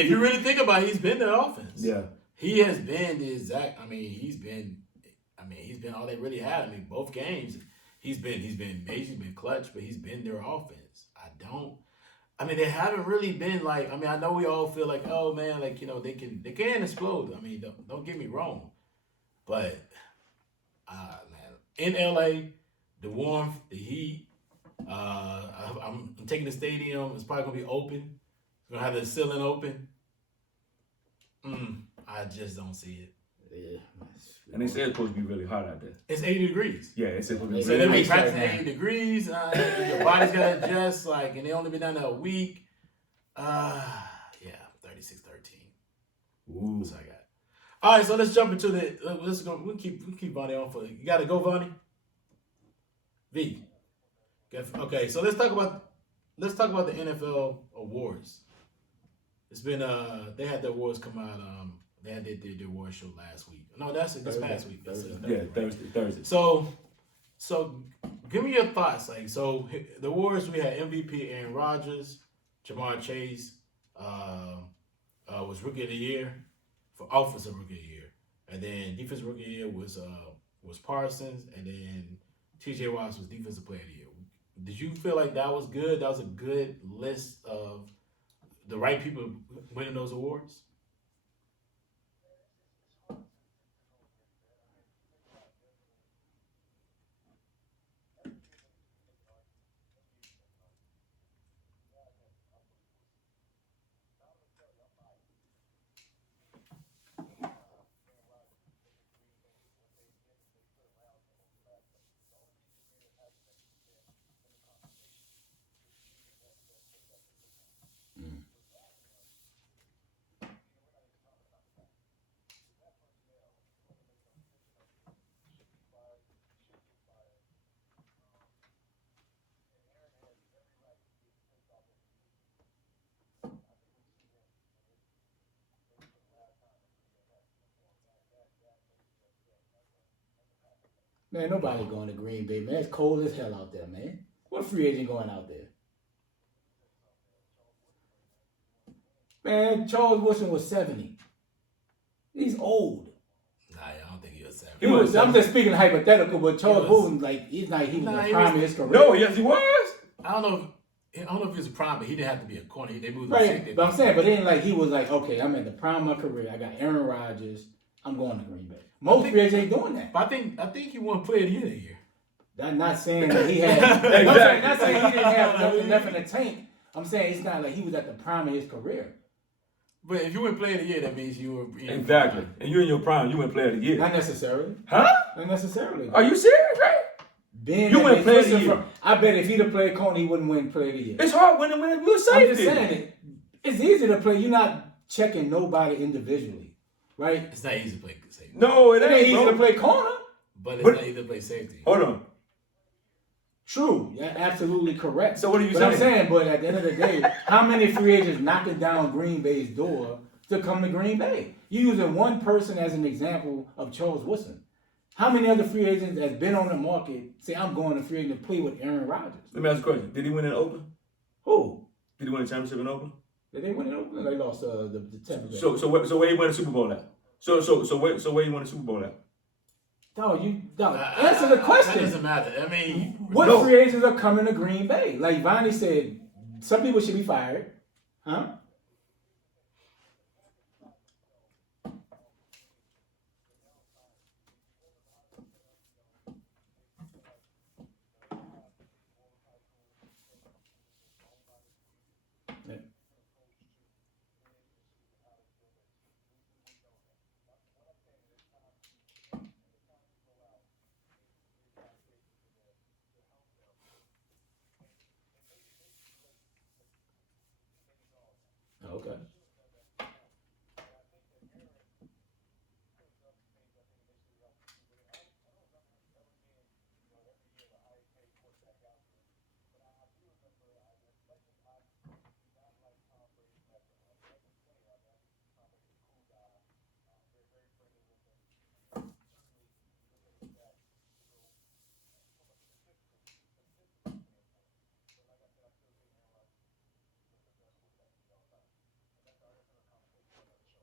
if you really think about it, he's been the offense. Yeah. He has been the exact. He's been all they really had. I mean, both games, he's been amazing, he's been clutch, but he's been their offense. They haven't really been like. I know we all feel like, oh man, like they can explode. I mean, don't get me wrong, but man, in LA, the warmth, the heat. I'm taking the stadium. It's probably gonna be open. It's gonna have the ceiling open. I just don't see it. Yeah. And they said it's supposed to be really hot out there. It's 80 degrees. Yeah, it's supposed to be So really they be ice practicing right now. 80 degrees. Your body's gotta adjust. And they only been down there a week. 36-13. Ooh. That's what I got. All right, so let's jump into we'll keep Vonnie on for you. Got to go, Vonnie. V. Okay, so let's talk about the NFL awards. It's been they had the awards come out. They had their award show last week. No, that's this past week. Thursday. So give me your thoughts. The awards, we had MVP Aaron Rodgers, Jamar Chase was Rookie of the Year for Offensive Rookie of the Year, and then Defensive Rookie of the Year was Parsons, and then T.J. Watts was Defensive Player of the Year. Did you feel like that was good? That was a good list of the right people winning those awards? Man, nobody going to Green Bay, man. It's cold as hell out there, man. What free agent going out there? Man, Charles Woodson was 70. He's old. Nah, I don't think he was 70. I'm just speaking hypothetical, but Charles Woodson, like, he was in the prime of his career. No, yes, he was. I don't know if he was a prime, but he didn't have to be a corner. They moved him Right, safety. but I'm saying, but then, like, he was like, okay, I'm at the prime of my career. I got Aaron Rodgers. I'm going to Green Bay. Most free agents ain't doing that. But I think he won Player of the Year that year. I'm not saying that he had. Exactly. I'm not saying he didn't have nothing left in the tank. I'm saying it's not like he was at the prime of his career. But if you win Player of the Year, that means you were Exactly. And you're in your prime. You win Player of the Year. Not necessarily. Huh? Not necessarily. Are you serious, right? You win Player of the Year. I bet if he'd have played corner, he wouldn't win Player of the Year. It's hard winning when you're safety. I'm just saying it's easy to play. You're not checking nobody individually, right? It's not easy to play safety. No, it It ain't ain't easy bro. to play corner. But it's not easy to play safety. Hold on. True, you're absolutely correct. So what are you but saying? I'm saying, but at the end of the day, how many free agents knocking down Green Bay's door to come to Green Bay? You're using one person as an example of Charles Woodson. How many other free agents that's been on the market say, I'm going to free agent to play with Aaron Rodgers? Let me ask you a question. Did he win in Oakland? Who? Did he win a championship in Oakland? Did they win in Oakland? They lost the Tampa Bay. So where he won the Super Bowl at? So where he won the Super Bowl at? Dog, answer the question. That doesn't matter. I mean, What free agents are coming to Green Bay? Like Vonnie said, some people should be fired. Huh? Okay.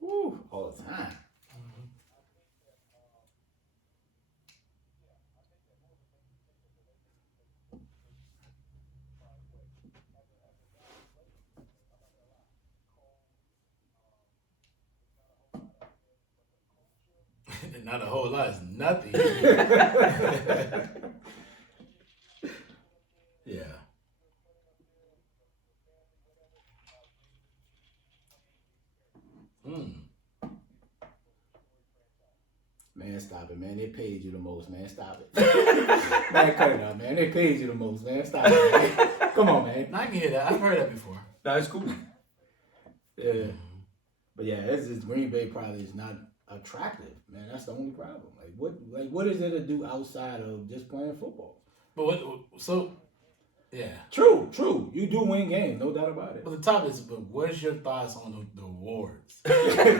Woo, all the time. not a whole lot. It's nothing. Yeah. Man, stop it, man. They paid you the most, man. Stop it. Man, cut it out, man. They paid you the most, man. Stop it, man. Come on, man. I can hear that. I've heard that before. That's cool. Yeah. But yeah, it's just Green Bay probably is not attractive, man. That's the only problem. What is there to do outside of just playing football? But yeah. True. You do win games, no doubt about it. But the topic is, what's your thoughts on the awards? Hey,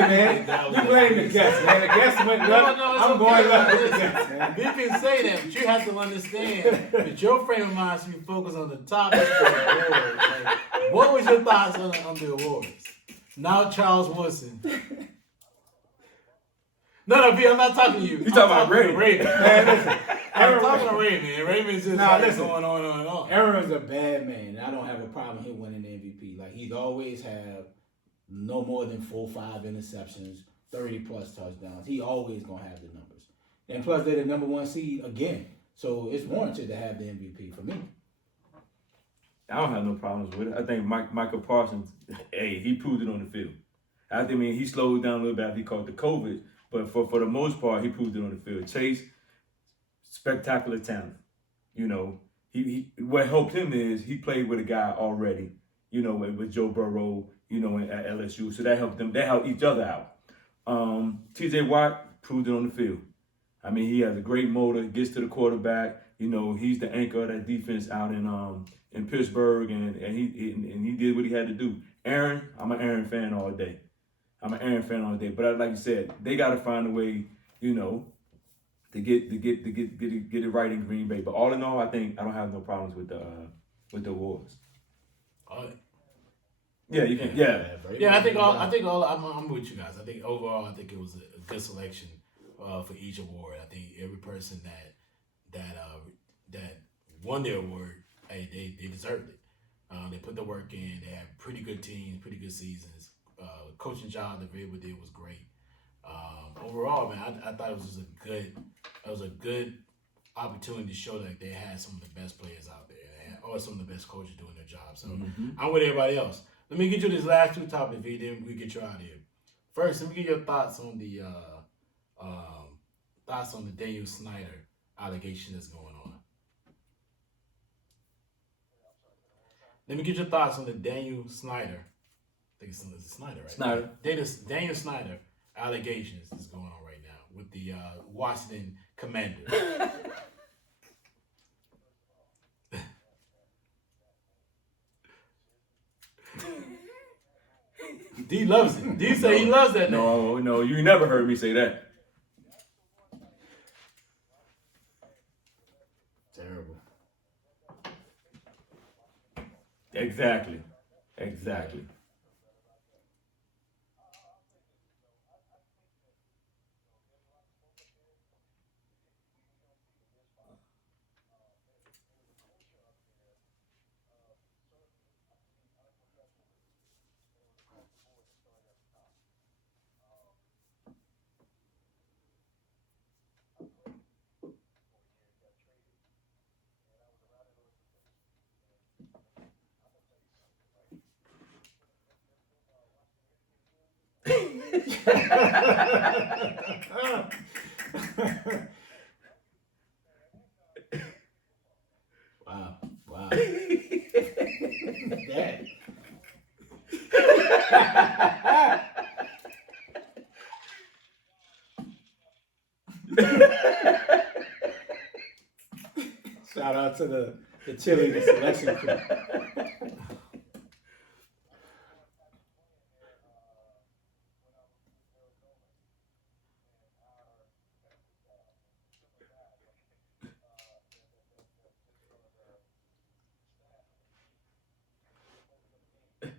man, you blame the guests, man. The guests went left. I'm going left with the guests, man. You can say that, but you have to understand that your frame of mind should be focused on the topic of the awards. Like, what was your thoughts on the awards? Now Charles Woodson. No, B, I'm not talking to you. You talking about Raven. Man, listen. I'm talking to Raven. Raven's just going on. Aaron's a bad man, and I don't have a problem him winning the MVP. Like, he's always have no more than 4-5 interceptions, 30-plus touchdowns. He always going to have the numbers. And plus, they're the number one seed again. So it's warranted to have the MVP for me. I don't have no problems with it. I think Micah Parsons, he proved it on the field. I mean, he slowed down a little bit after he caught the COVID, but for the most part, he proved it on the field. Chase, spectacular talent. You know, he what helped him is he played with a guy already, you know, with Joe Burrow, you know, at LSU. So that helped them. They helped each other out. T.J. Watt proved it on the field. I mean, he has a great motor, gets to the quarterback. You know, he's the anchor of that defense out in Pittsburgh, and he did what he had to do. Aaron, I'm an Aaron fan all day. But like you said, they got to find a way, you know, to get it right in Green Bay. But all in all, I think I don't have no problems with the awards. Yeah, you can. Yeah. I think I'm with you guys. I think overall, I think it was a good selection for each award. I think every person that won their award, hey, they deserved it. They put the work in. They had pretty good teams, pretty good seasons. Coaching job that Vrabel did was great. Overall, man, I thought it was a good opportunity to show that they had some of the best players out there, or some of the best coaches doing their job. So I'm with everybody else. Let me get you this last two topics, V. Then we get you out of here. First, let me get your thoughts on the Daniel Synder allegation that's going on. Let me get your thoughts on the Daniel Synder. I think it's Snyder, right? Daniel Synder allegations that's going on right now with the Washington Commanders. D loves it. D say he loves that name. No, you never heard me say that. Terrible. Exactly. Wow. That. Shout out to the cheerleader selection crew.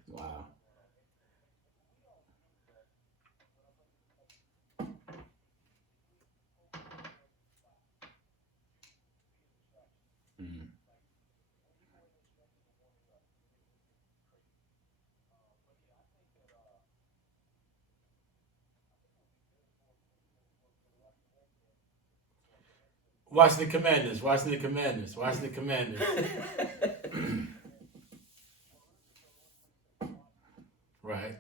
Wow. Washington Commanders. Right.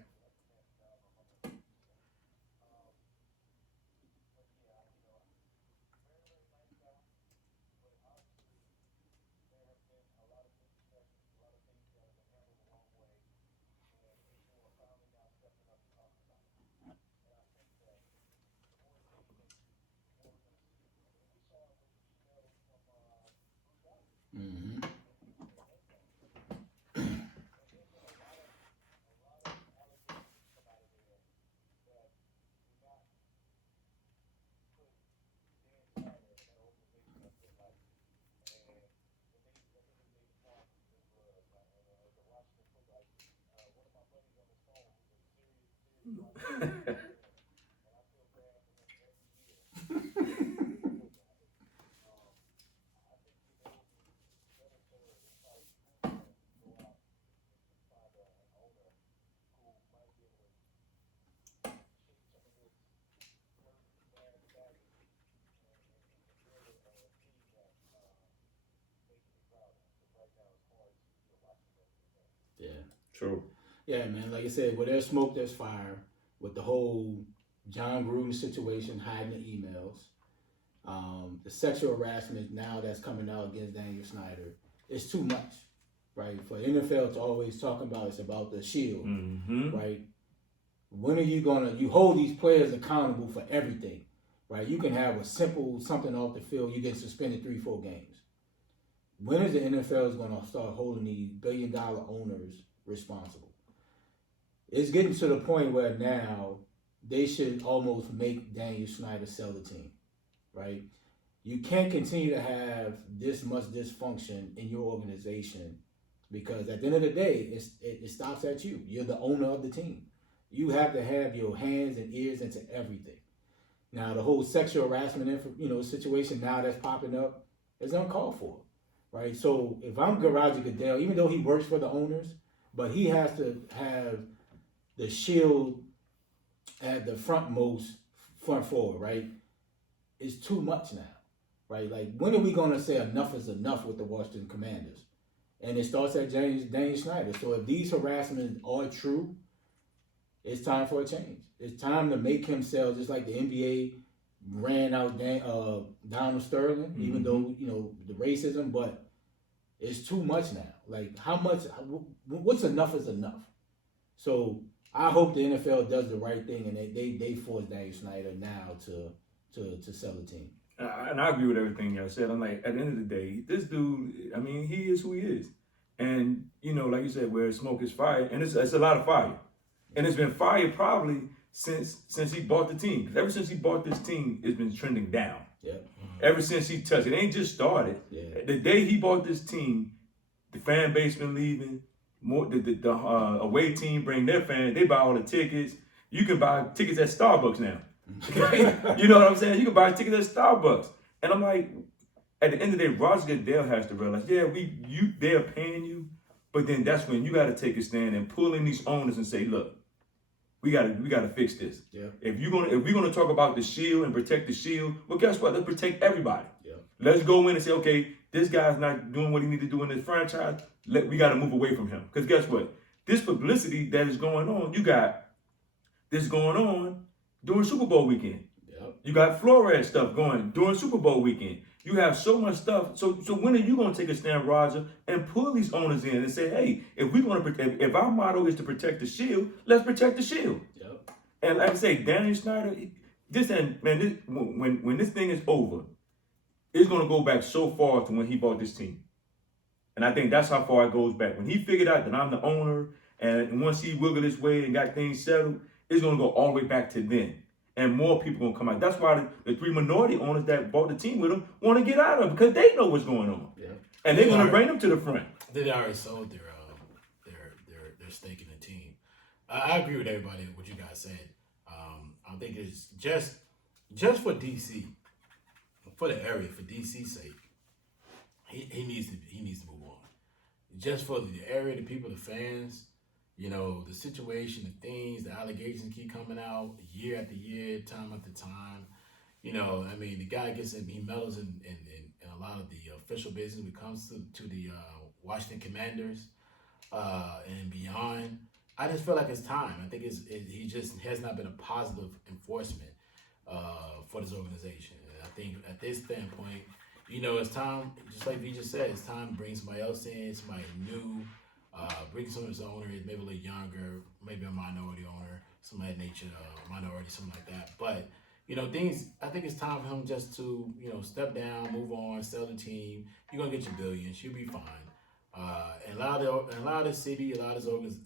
Yeah. True. Yeah, man. Like I said, where there's smoke, there's fire. With the whole John Gruden situation, hiding the emails, the sexual harassment now that's coming out against Daniel Synder, it's too much, right? For NFL to always talk about it's about the shield, right? When are you you hold these players accountable for everything, right? You can have a simple something off the field, you get suspended 3-4 games. When is the NFL gonna start holding these billion-dollar owners responsible? It's getting to the point where now they should almost make Daniel Synder sell the team, right? you can't continue to have this much dysfunction in your organization because at the end of the day, it stops at you. You're the owner of the team. You have to have your hands and ears into everything. Now, the whole sexual harassment, situation now that's popping up is uncalled for, right? So if I'm Roger Goodell, even though he works for the owners, but he has to have the shield at the front forward, right? It's too much now, right? Like, when are we going to say enough is enough with the Washington Commanders? And it starts at Daniel Snyder. So if these harassments are true, it's time for a change. It's time to make himself just like the NBA ran out Donald Sterling, even though, the racism, but it's too much now. Like, what's enough is enough. So I hope the NFL does the right thing and they force Daniel Snyder now to sell the team. And I agree with everything y'all said. I'm like, at the end of the day, this dude, I mean, he is who he is. And, like you said, where smoke is fire, and it's a lot of fire. And it's been fire probably since he bought the team. Because ever since he bought this team, it's been trending down. Yeah. Ever since he touched it. It ain't just started. Yeah. The day he bought this team, the fan base been leaving. The away team bring their fans. They buy all the tickets. You can buy tickets at Starbucks now. You know what I'm saying? You can buy tickets at Starbucks. And I'm like, at the end of the day, Roger Goodell has to realize, they're paying you, but then that's when you got to take a stand and pull in these owners and say, look, we gotta fix this. Yeah. If we're gonna talk about the shield and protect the shield, well, guess what? Let's protect everybody. Yeah. Let's go in and say, okay, this guy's not doing what he needs to do in this franchise. We got to move away from him. Because guess what? This publicity that is going on, you got this going on during Super Bowl weekend. Yep. You got Flores stuff going during Super Bowl weekend. You have so much stuff. So when are you going to take a stand, Roger, and pull these owners in and say, hey, if our motto is to protect the shield, let's protect the shield. Yep. And like I say, Daniel Snyder, when this thing is over, it's going to go back so far to when he bought this team. And I think that's how far it goes back. When he figured out that I'm the owner, and once he wiggled his way and got things settled, it's going to go all the way back to then. And more people going to come out. That's why the three minority owners that bought the team with him want to get out of it because they know what's going on. Yeah. And they're going to bring them to the front. They already sold their stake in the team. I agree with everybody what you guys said. I think it's just for DC, for the area, for DC's sake, he needs to move on. Just for the area, the people, the fans, the situation, the things, the allegations keep coming out year after year, time after time. The guy he meddles in a lot of the official business when it comes to the Washington Commanders and beyond. I just feel like it's time. I think he just has not been a positive enforcement for this organization. And I think at this standpoint, it's time, just like V just said, it's time to bring somebody else in, somebody new, bring some of his owners, maybe a little younger, maybe a minority owner, somebody nature, minority, something like that. But, I think it's time for him just to, step down, move on, sell the team. You're going to get your billions. You'll be fine. And a lot of the city, a lot of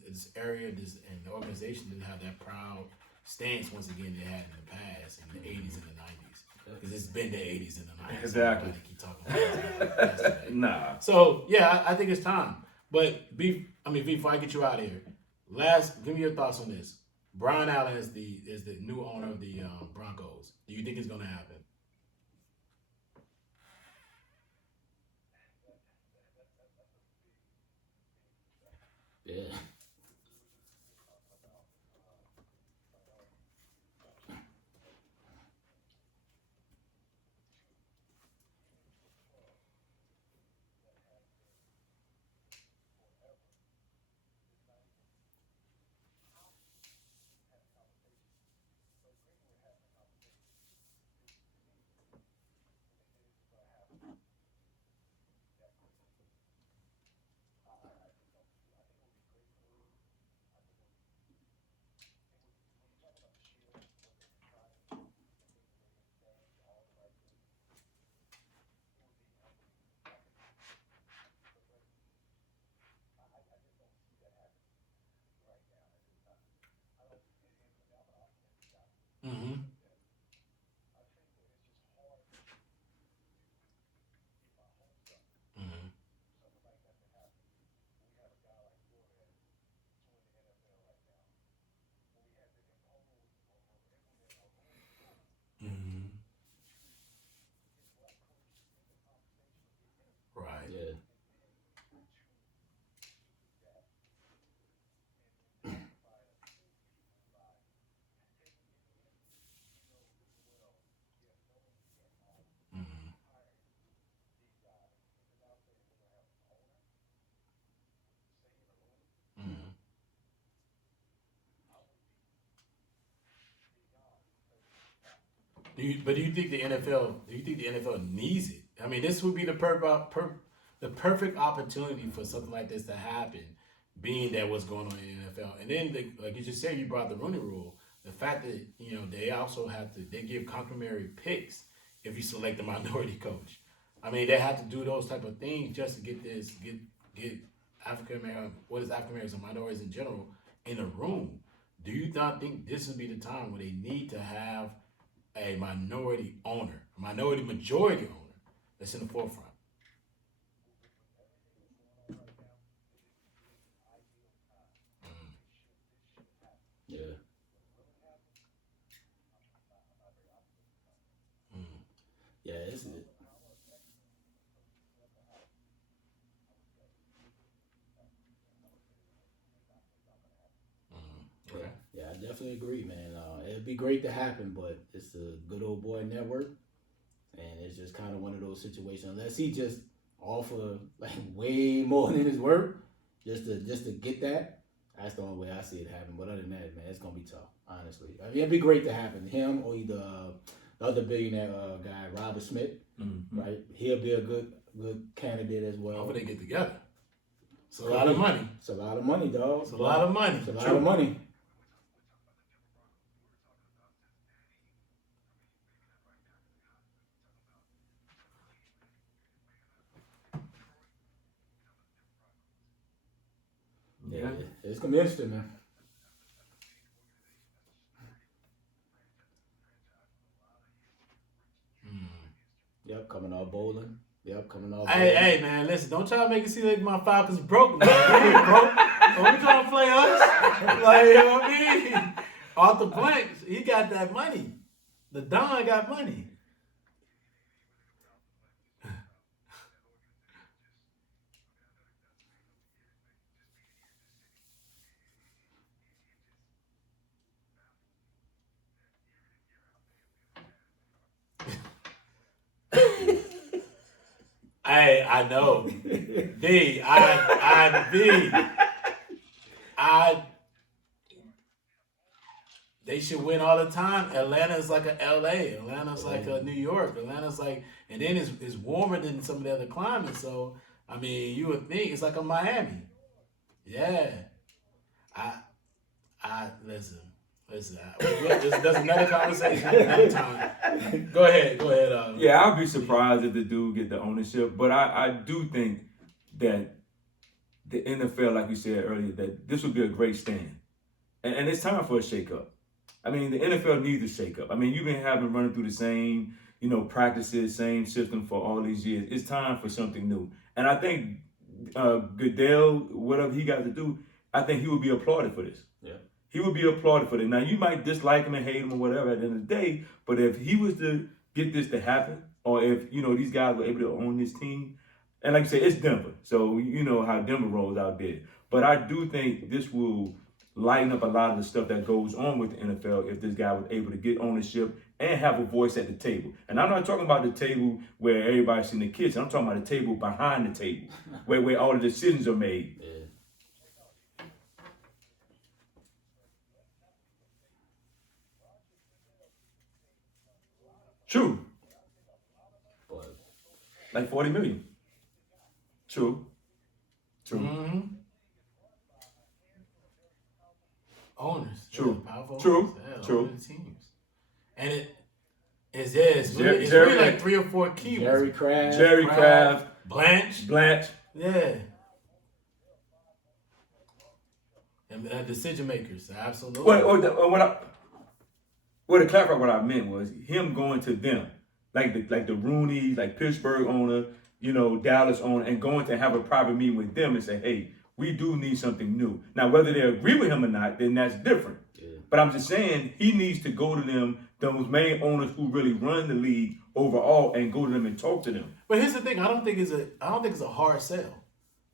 this area, and the organization didn't have that proud stance once again they had in the past, in the 80s and the 90s. Because it's been the 80s and the 90s. Exactly. So keep talking about Nah. So, yeah, I think it's time. But, before I get you out of here, give me your thoughts on this. Brian Allen is the new owner of the Broncos. Do you think it's going to happen? Yeah. Do you think the NFL? Do you think the NFL needs it? I mean, this would be the perfect opportunity for something like this to happen, being that what's going on in the NFL. And then, like you just said, you brought the Rooney Rule. The fact that they also they give complimentary picks if you select a minority coach. I mean, they have to do those type of things just to get African American, what is African Americans and minorities in general, in a room. Do you not think this would be the time where they need to have a minority owner, a minority majority owner that's in the forefront? Yeah. Yeah, isn't it? Okay. Yeah, I definitely agree, man. It'd be great to happen, but it's the good old boy network, and it's just kind of one of those situations. Unless he just offer like way more than his worth, just to get that. That's the only way I see it happen. But other than that, man, it's gonna be tough. Honestly, I mean, it'd be great to happen. Him or either the other billionaire guy, Robert Smith, right? He'll be a good candidate as well. Hope they get together. It's a lot of money. It's a lot of money, dog. It's a lot of money. It's a lot of money. Yeah, it's gonna be interesting, man. Yep, coming off bowling. Yep, coming off. Hey, man, listen, don't try to make it seem like my Falcons broke. Now. They ain't broke. Don't be trying to play us. Like, you know what I mean? Arthur Blanks, he got that money. The Don got money. Hey, I know. They should win all the time. Atlanta's like a LA. Atlanta's like a New York. Atlanta's like, and then it's warmer than some of the other climates. So, I mean, you would think it's like a Miami. Yeah. Listen. That's another conversation another time. Go ahead. Yeah, I'll be surprised if the dude get the ownership, but I do think that the NFL, like you said earlier, that this would be a great stand, and it's time for a shakeup. I mean, the NFL needs a shakeup. I mean, you've been running through the same, practices, same system for all these years. It's time for something new, and I think Goodell, whatever he got to do, I think he would be applauded for this. Yeah. He would be applauded for that. Now, you might dislike him and hate him or whatever at the end of the day, but if he was to get this to happen, or if, these guys were able to own this team, and like you say, it's Denver, so you know how Denver rolls out there. But I do think this will lighten up a lot of the stuff that goes on with the NFL if this guy was able to get ownership and have a voice at the table. And I'm not talking about the table where everybody's in the kitchen. I'm talking about the table behind the table, where all the decisions are made. Yeah. True. But like 40 million. True. Mm-hmm. Owners. True. Yeah, powerful True. Owners. Yeah, True. owners teams. And it's really like 3 or 4 key ones. Jerry Kraft. Blanche. Yeah. And decision makers, absolutely. To clarify what I meant was him going to them, like the Rooney, like Pittsburgh owner, Dallas owner, and going to have a private meeting with them and say, hey, we do need something new. Now, whether they agree with him or not, then that's different. Yeah. But I'm just saying he needs to go to them, those main owners who really run the league overall, and go to them and talk to them. But here's the thing: I don't think it's a hard sell,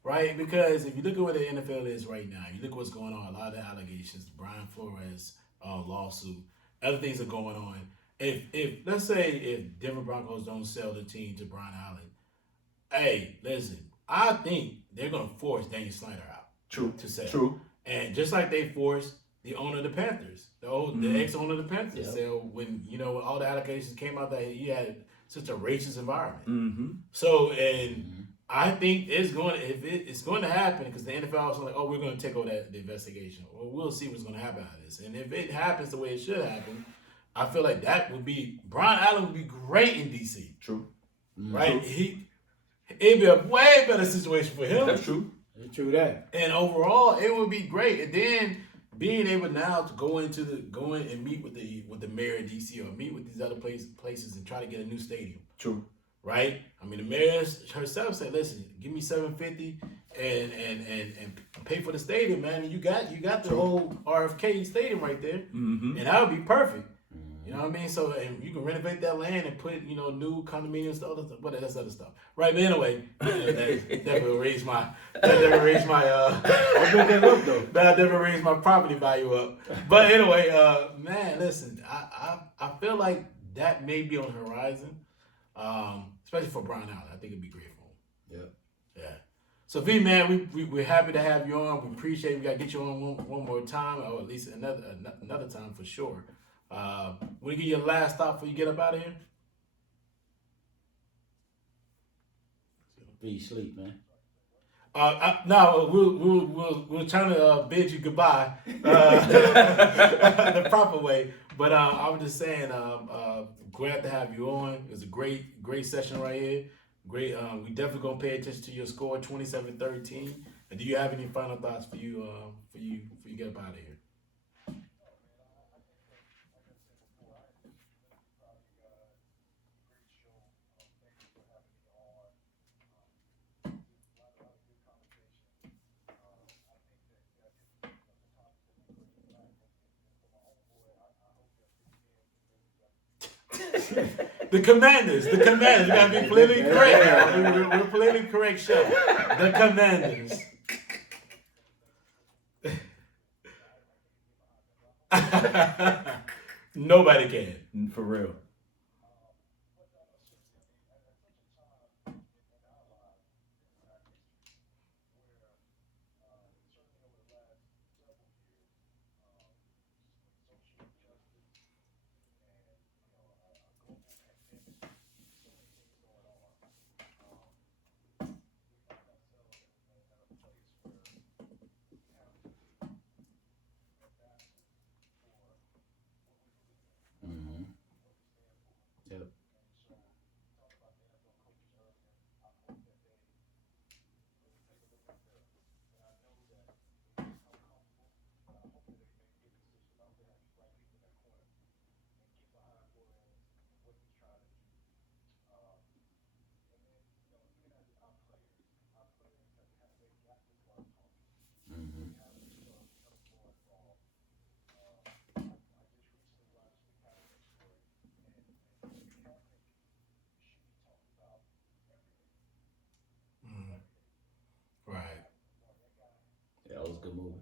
right? Because if you look at where the NFL is right now, you look at what's going on. A lot of the allegations, the Brian Flores lawsuit, other things are going on. If let's say if Denver Broncos don't sell the team to Brian Allen, hey, listen, I think they're gonna force Daniel Synder out. True. To sell. True. And just like they forced the owner of the Panthers, the ex-owner of the Panthers. Yep. So when all the allegations came out that he had such a racist environment. Mm-hmm. So I think it's going to happen because the NFL is like, oh, we're going to take over the investigation. Well, we'll see what's going to happen out of this. And if it happens the way it should happen, I feel like that would be Brian Allen would be great in DC. True. Right? It'd be a way better situation for him. That's true. True that. And overall, it would be great. And then being able now to go in and meet with the mayor of DC or meet with these other places and try to get a new stadium. True. Right? I mean, the mayor herself said, "Listen, give me $750 and pay for the stadium, man. And you got the whole RFK stadium right there, and that would be perfect." You know what I mean? So and you can renovate that land and put new condominiums, stuff, but that's other stuff, right? But anyway, that never raised my that never raised my property value up. But anyway, man, listen, I feel like that may be on the horizon, especially for Brian Allen. I think it'd be great for him. Yeah. So V, man, we're happy to have you on. We appreciate it. We gotta get you on one more time, or at least another time for sure. Want to give you a last thought before you get up out of here? Be sleep, man. No, we're trying to bid you goodbye the proper way. But I was just saying, glad to have you on. It was a great session right here. Great. We definitely gonna pay attention to your score, 27-13. And do you have any final thoughts for you get up out of here? The Commanders. We gotta be politically correct. We're politically correct show. The Commanders. Nobody can. For real. Yep. Right. Yeah, that was a good move.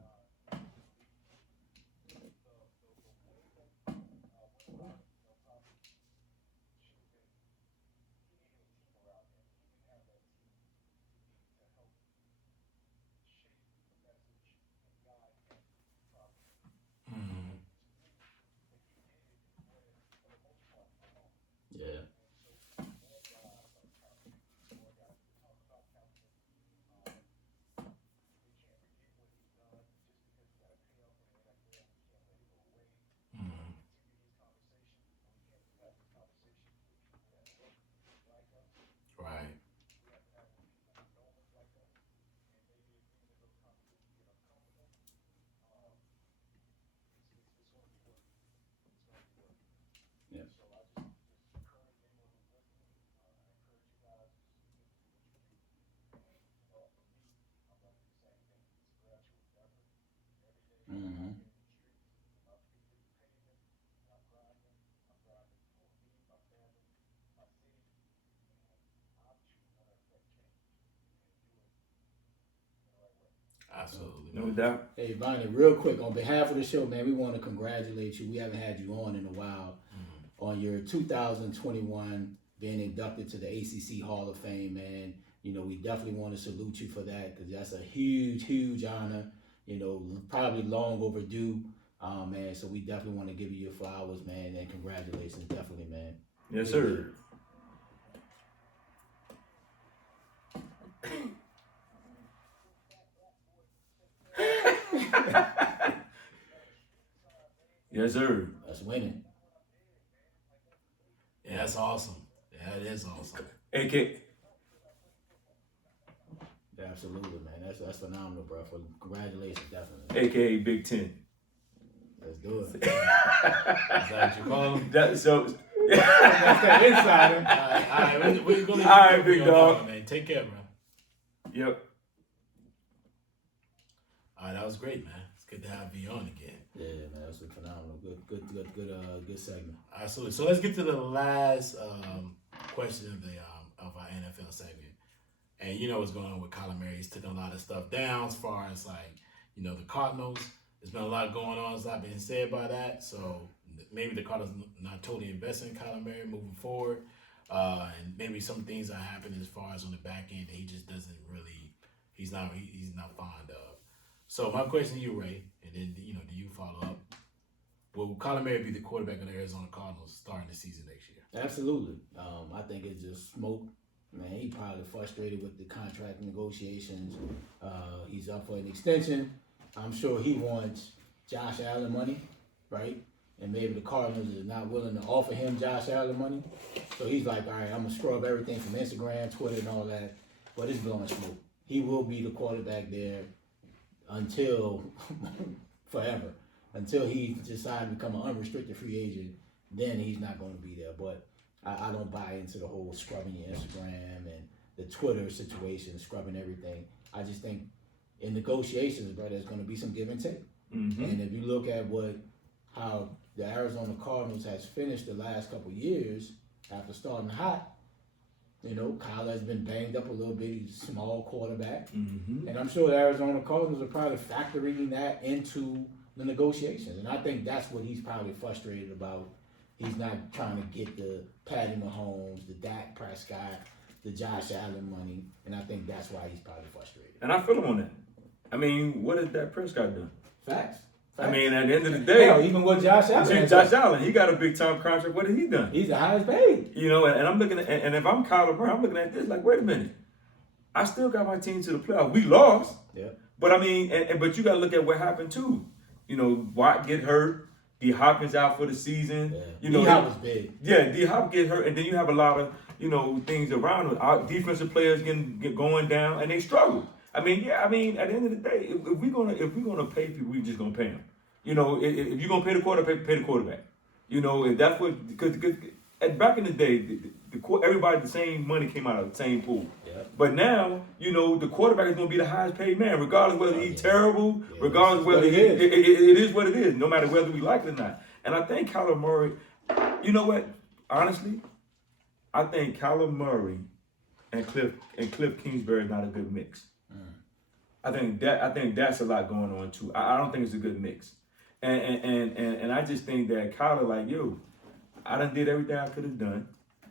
Yeah. Right. Yeah. Absolutely. No doubt. Hey, Vonnie, real quick, on behalf of the show, man, we want to congratulate you. We haven't had you on in a while on your 2021 being inducted to the ACC Hall of Fame, man. We definitely want to salute you for that because that's a huge, huge honor. Probably long overdue. Man, so we definitely want to give you your flowers, man, and congratulations, definitely, man. Yes, sir. Yes, sir. That's winning. Yeah, that's awesome. Yeah, it is awesome. AK. Absolutely, man. That's phenomenal, bro. Congratulations, definitely. AKA Big Ten. Let's do it. Is that what you call him? That's That's that insider. All right, we're gonna All right, big dog. Man. Take care, bro. Yep. All right, that was great, man. It's good to have you on again. Yeah, man, that's phenomenal. Good segment. Absolutely. So let's get to the last question of our NFL segment. And you know what's going on with Kyler Murray. He's taking a lot of stuff down as far as the Cardinals. There's been a lot going on, there's a lot being said by that. So maybe the Cardinals not totally investing in Kyler Murray moving forward. And maybe some things that happen as far as on the back end that he just doesn't really, he's not fond of. So my question to you, Ray, and then do you follow up? Will Kyler Murray be the quarterback of the Arizona Cardinals starting the season next year? Absolutely. I think it's just smoke. Man, he probably frustrated with the contract negotiations. He's up for an extension. I'm sure he wants Josh Allen money, right? And maybe the Cardinals is not willing to offer him Josh Allen money. So he's like, all right, I'm going to scrub everything from Instagram, Twitter, and all that. But it's blowing smoke. He will be the quarterback there until forever. Until he decides to become an unrestricted free agent, then he's not going to be there. But I don't buy into the whole scrubbing your Instagram and the Twitter situation, scrubbing everything. I just think in negotiations, bro, there's going to be some give and take. Mm-hmm. And if you look at how the Arizona Cardinals has finished the last couple years after starting hot, Kyle has been banged up a little bit. He's a small quarterback. Mm-hmm. And I'm sure the Arizona Cardinals are probably factoring that into the negotiations. And I think that's what he's probably frustrated about. He's not trying to get the Patty Mahomes, the Dak Prescott, the Josh Allen money. And I think that's why he's probably frustrated. And I feel him on that. I mean, what has Dak Prescott done? Facts. I mean, at the end of the day, hell, even with Josh Allen. Josh Allen, he got a big time contract. What has he done? He's the highest paid. And I'm looking at, and if I'm Kyler Murray, I'm looking at this like, wait a minute, I still got my team to the playoffs. We lost, but I mean, but you got to look at what happened too. Watt get hurt, D Hopkins out for the season. D Hop was big. Yeah, D Hop get hurt, and then you have a lot of things around it. Our defensive players get going down, and they struggle. I mean, at the end of the day, if we're gonna pay people, we're just gonna pay them. If you're gonna pay the quarterback, pay the quarterback. If that's what, because back in the day, everybody the same money came out of the same pool. Yeah. But now, the quarterback is gonna be the highest paid man, regardless whether he's terrible, regardless whether it is what it is, no matter whether we like it or not. And I think Kyler Murray, you know what? Honestly, I think Kyler Murray and Cliff Kingsbury is not a good mix. I think that's a lot going on too. I don't think it's a good mix. And I just think that Kyler, I done did everything I could have done.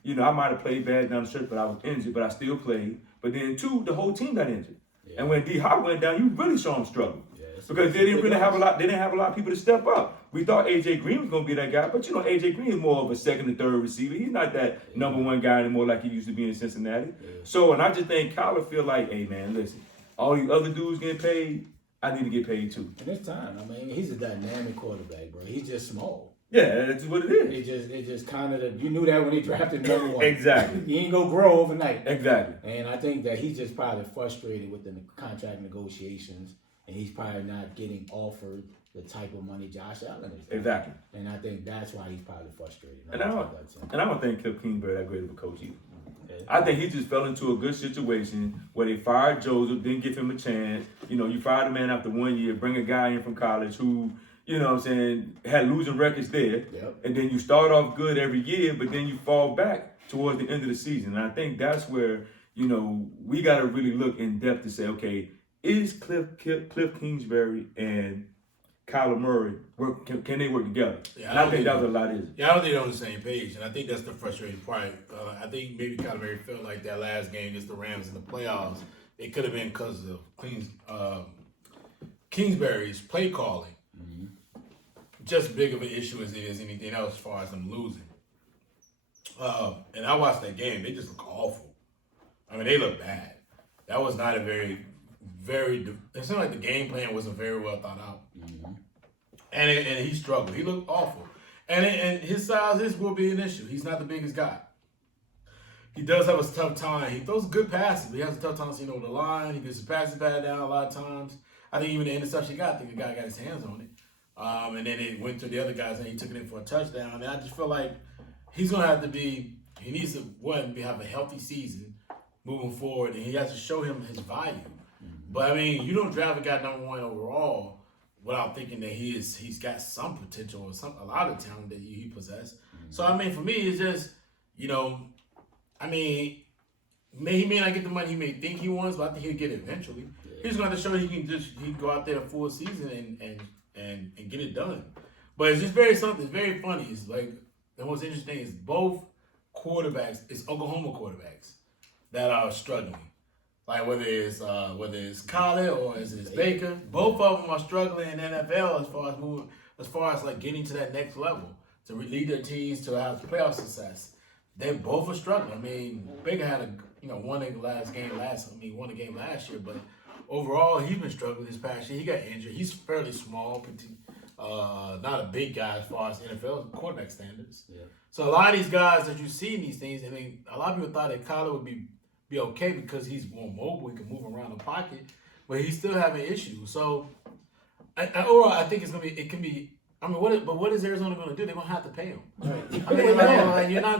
I might have played bad down the stretch, but I was injured, but I still played. But then two, the whole team got injured. Yeah. And when D Hop went down, you really saw them struggle. Yeah, because they didn't have a lot of people to step up. We thought AJ Green was gonna be that guy, but AJ Green is more of a second and third receiver. He's not that number one guy anymore like he used to be in Cincinnati. Yeah. So, and I just think Kyler feel like, hey man, listen, all these other dudes getting paid, I need to get paid too. And it's time. I mean, he's a dynamic quarterback, bro. He's just small. Yeah, that's what it is. It just kind of, you knew that when he drafted number one. Exactly. He ain't gonna grow overnight. Exactly. And I think that he's just probably frustrated with the contract negotiations, and he's probably not getting offered the type of money Josh Allen is. Exactly. And I think that's why he's probably frustrated. And I don't think Cliff Kingsbury that great of a coach either. Yeah. I think he just fell into a good situation where they fired Joseph, didn't give him a chance. You fired a man after 1 year, bring a guy in from college who, had losing records there. Yep. And then you start off good every year, but then you fall back towards the end of the season. And I think that's where, we got to really look in depth to say, okay, is Cliff Kingsbury and Kyler Murray, can they work together? Yeah, and I think that's what a lot is. Yeah, I don't think they're on the same page, and I think that's the frustrating part. I think maybe Kyler Murray felt like that last game against the Rams in the playoffs, it could have been because of Kingsbury's play calling. Mm-hmm. just big of an issue as it is anything else as far as them losing. And I watched that game. They just look awful. I mean, they look bad. That was not a very, it seemed like the game plan wasn't very well thought out. Mm-hmm. And he struggled. He looked awful. And his size will be an issue. He's not the biggest guy. He does have a tough time. He throws good passes, but he has a tough time seeing over the line. He gets his passes batted down a lot of times. I think even the interception he got, I think the guy got his hands on it. And then it went to the other guys and he took it in for a touchdown. And I just feel like he's going to have to he needs to, have a healthy season moving forward. And he has to show him his value. Mm-hmm. But, I mean, you don't draft a guy number 1 overall without thinking that he's got some potential or a lot of talent that he possesses. Mm-hmm. So, I mean, for me, it's just, I mean, he may not get the money he may think he wants, but I think he'll get it eventually. Yeah. He's going to have to show he can go out there a full season and get it done. But it's just very funny. It's like the most interesting thing is both quarterbacks, it's Oklahoma quarterbacks that are struggling. Like whether it's Collie or it's Baker, both of them are struggling in the NFL as far as like getting to that next level to lead their teams to have playoff success. They both are struggling. I mean, Baker had won the game last year, but overall he's been struggling this past year. He got injured. He's fairly small, petite, not a big guy as far as NFL quarterback standards. Yeah. So a lot of these guys that you see in these things, I mean, a lot of people thought that Kyler would be okay because he's more mobile, he can move around the pocket, but he's still having issues. So overall, I think it can be. I mean, what is Arizona going to do? They're going to have to pay him. Right. I mean, you're not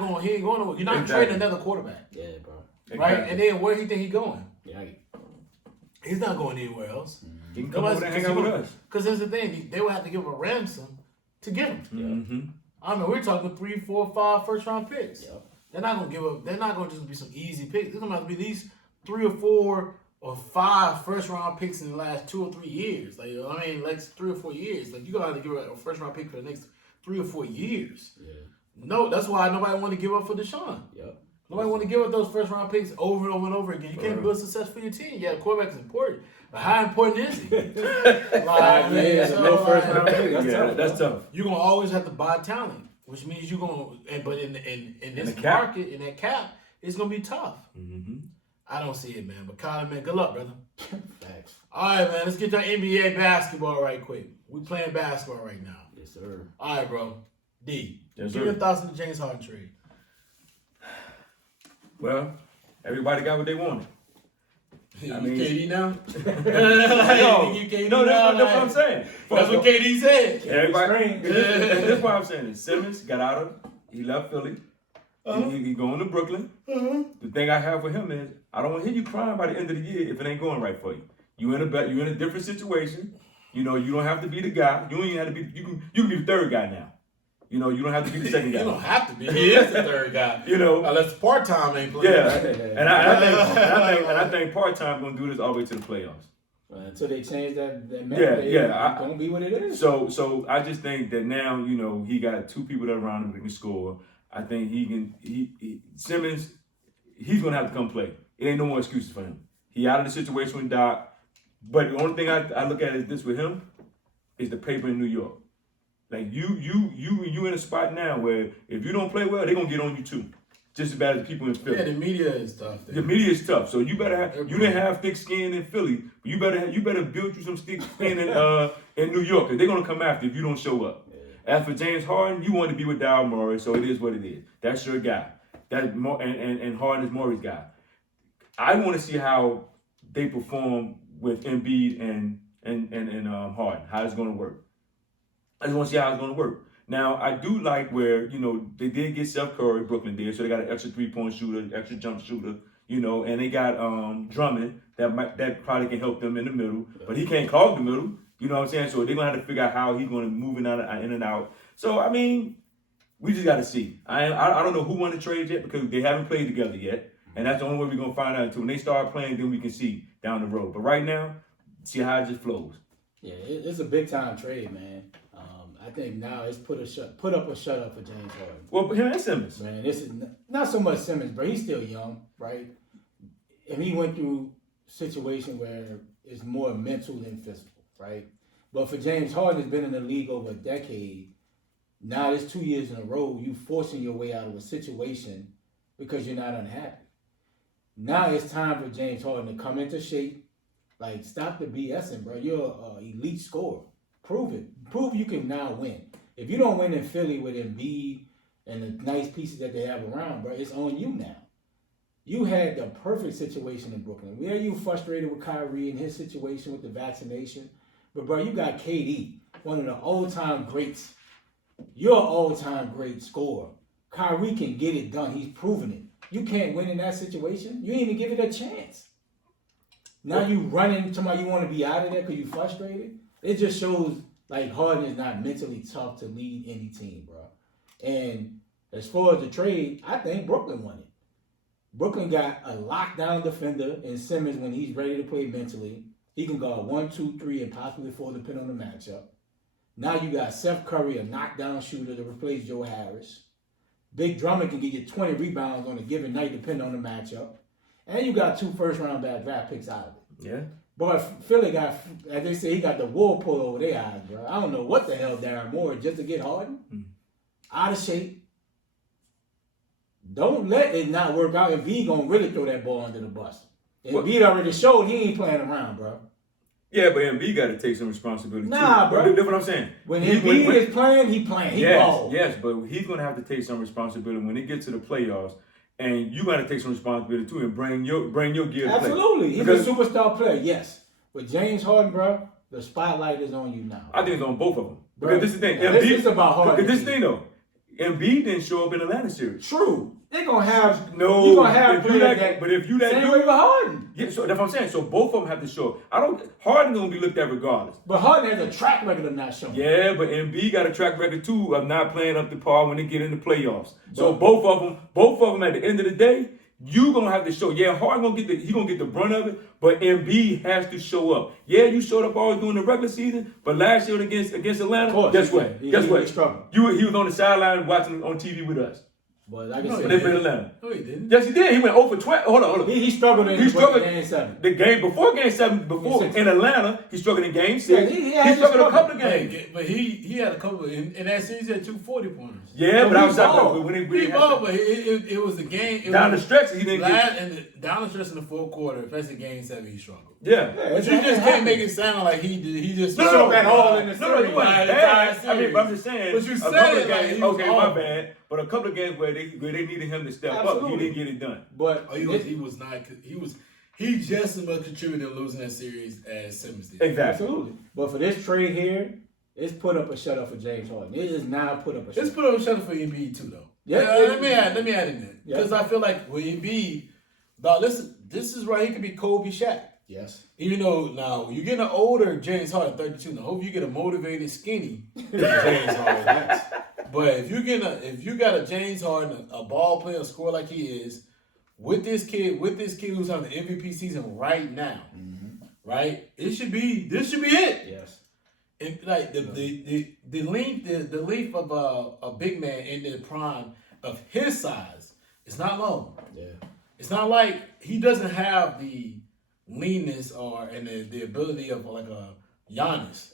trading another quarterback. Yeah, bro. Right? And then where do you think he's going? Yeah. He's not going anywhere else. Mm-hmm. He can come over and hang out with us. Because here's the thing, they would have to give a ransom to get him. Mm-hmm. I mean, we're talking 3, 4, 5 first-round picks. Yep. They're not going to give up. They're not going to just be some easy picks. There's going to have to be at least 3 or 4 or 5 first-round picks in the last 2 or 3 years. Like 3 or 4 years. Like, you're going to have to give a first-round pick for the next 3 or 4 years. Yeah. No, that's why nobody want to give up for Deshaun. Yep. Nobody want to give up those first-round picks over and over and over again. You can't build success for your team. Yeah, the quarterback is important. But how important is he? No first-round pick. That's tough. You're going to always have to buy talent, which means you're going to – but in this market, in that cap, it's going to be tough. Mm-hmm. I don't see it, man. But Colin, man, good luck, brother. Thanks. All right, man. Let's get to NBA basketball right quick. We playing basketball right now. Yes, sir. All right, bro. D. Yes, give your thoughts on the James Harden trade. Well, everybody got what they wanted. I mean, KD now? No, that's what I'm saying. That's what KD said. Everybody. That's what I'm saying. Simmons got out of. He left Philly. He going to Brooklyn. The thing I have for him is I don't want to hear you crying by the end of the year if it ain't going right for you. You're in a different situation. You don't have to be the guy. You don't even have to be. You can be the third guy now. You don't have to be the second guy. You don't have to be. He is the third guy. Unless part-time ain't playing. Yeah, and I think part-time gonna do this all the way to the playoffs. Until they change that mandate, it's gonna be what it is. So I just think that now he got 2 people that are around him that can score. I think Simmons, he's gonna have to come play. It ain't no more excuses for him. He out of the situation with Doc. But the only thing I look at is this with him is the paper in New York. Like you in a spot now where if you don't play well, they're gonna get on you too. Just as bad as people in Philly. Yeah, the media is tough. The media is tough. So you better have you didn't have thick skin in Philly, but you better build you some thick skin in New York, because they're gonna come after you if you don't show up. As for James Harden, you want to be with Daryl Morey, so it is what it is. That's your guy. And Harden is Morey's guy. I want to see how they perform with Embiid and Harden. How it's gonna work. I just want to see how it's going to work. Now, I do like where, they did get Seth Curry, Brooklyn did, so they got an extra 3-point shooter, extra jump shooter, and they got Drummond that probably can help them in the middle, but he can't clog the middle, you know what I'm saying? So they're going to have to figure out how he's going to move in and out. So, I mean, we just got to see. I don't know who won the trade yet because they haven't played together yet, and that's the only way we're going to find out. Until when they start playing, then we can see down the road. But right now, see how it just flows. Yeah, it's a big-time trade, man. I think now it's put up or shut up for James Harden. Well, him and Simmons. Man, this is not so much Simmons, but he's still young, right? And he went through a situation where it's more mental than physical, right? But for James Harden, has been in the league over a decade. Now it's 2 years in a row. You forcing your way out of a situation because you're not unhappy. Now it's time for James Harden to come into shape. Like, stop the BSing, bro. You're an elite scorer. Prove it. Prove you can now win. If you don't win in Philly with Embiid and the nice pieces that they have around, bro, it's on you now. You had the perfect situation in Brooklyn. Yeah, you frustrated with Kyrie and his situation with the vaccination. But, bro, you got KD, one of the all-time greats. You're an all-time great scorer. Kyrie can get it done. He's proven it. You can't win in that situation. You ain't even give it a chance. Now you running to you want to be out of there because you frustrated. It just shows like Harden is not mentally tough to lead any team, bro. And as far as the trade, I think Brooklyn won it. Brooklyn got a lockdown defender in Simmons when he's ready to play mentally. He can guard 1, 2, 3, and possibly 4 depending on the matchup. Now you got Seth Curry, a knockdown shooter to replace Joe Harris. Big Drummond can get you 20 rebounds on a given night depending on the matchup. And you got 2 first-round draft picks out of it. Yeah. But Philly got, as they say, he got the wool pulled over their eyes, bro. I don't know what the hell Darren Moore just to get Harden. Out of shape. Don't let it not work out. If he gonna really throw that ball under the bus. Embiid already showed he ain't playing around, bro. Yeah, but Embiid got to take some responsibility Nah, too. bro. That's what I'm saying. When Embiid is playing, he playing. He balls. Yes, but he's going to have to take some responsibility when it gets to the playoffs. And you got to take some responsibility too and bring your gear to Absolutely. play. He's a superstar player, yes. But James Harden, bro, the spotlight is on you now. I think it's on both of them. Bro, Because this is the thing. this is about Harden. Because this thing though, Embiid didn't show up in the Atlanta series. True. They're going to have, you're No, going to have but if you that same dude, way with Harden. yeah, so that's what I'm saying. So both of them have to show up. Harden's gonna be looked at regardless. But Harden has a track record of not showing. Yeah, but Embiid got a track record too of not playing up to par when they get in the playoffs. So both of them at the end of the day, you gonna have to show. Yeah, Harden gonna get the brunt of it, but Embiid has to show up. Yeah, you showed up always during the regular season, but last year against Atlanta, guess what? He Guess what? He was on the sideline watching on TV with us. But like I When said, they played Atlanta. No, he didn't. Yes, he did. He went 0 for 12. Hold on. he struggled in Game 7. The game before Game 7, in Atlanta, he struggled in Game 6. Yeah, he struggled a couple of games. But he had a couple in that series. He had 2 40-pointers. Yeah, So but I was he out balled. there when He balled, but it was the game. down the stretch. He didn't get. Down the stretch in the fourth quarter, especially Game 7, he struggled. Yeah. But you just can't make it sound like he just No, that all in the No, series. you wasn't Right, bad. the I mean, but I'm just saying. But you a said couple it of like games. he was Okay, off. my bad. But a couple of games where they needed him to step up, he Absolutely. didn't get it done. But he just as much contributed to losing that series as Simmons did. Exactly. absolutely. But for this trade here, it's put up a shutout for James Harden. It is now put up a Let's shutout. put up a shutter for Embiid too, though. Yeah, Let me add in there Yeah. because I feel like with Embiid, dog, this is right. He could be Kobe, Shaq. Yes. Even though now you're getting an older James Harden, 32. Now, hope you get a motivated, skinny James Harden. But if you got a James Harden, a ball player, a scorer like he is, with this kid who's having the MVP season right now, right? This should be it. Yes. And like the length of a big man in the prime of his size, it's not long. Yeah. It's not like he doesn't have the leanness and the ability of like a Giannis,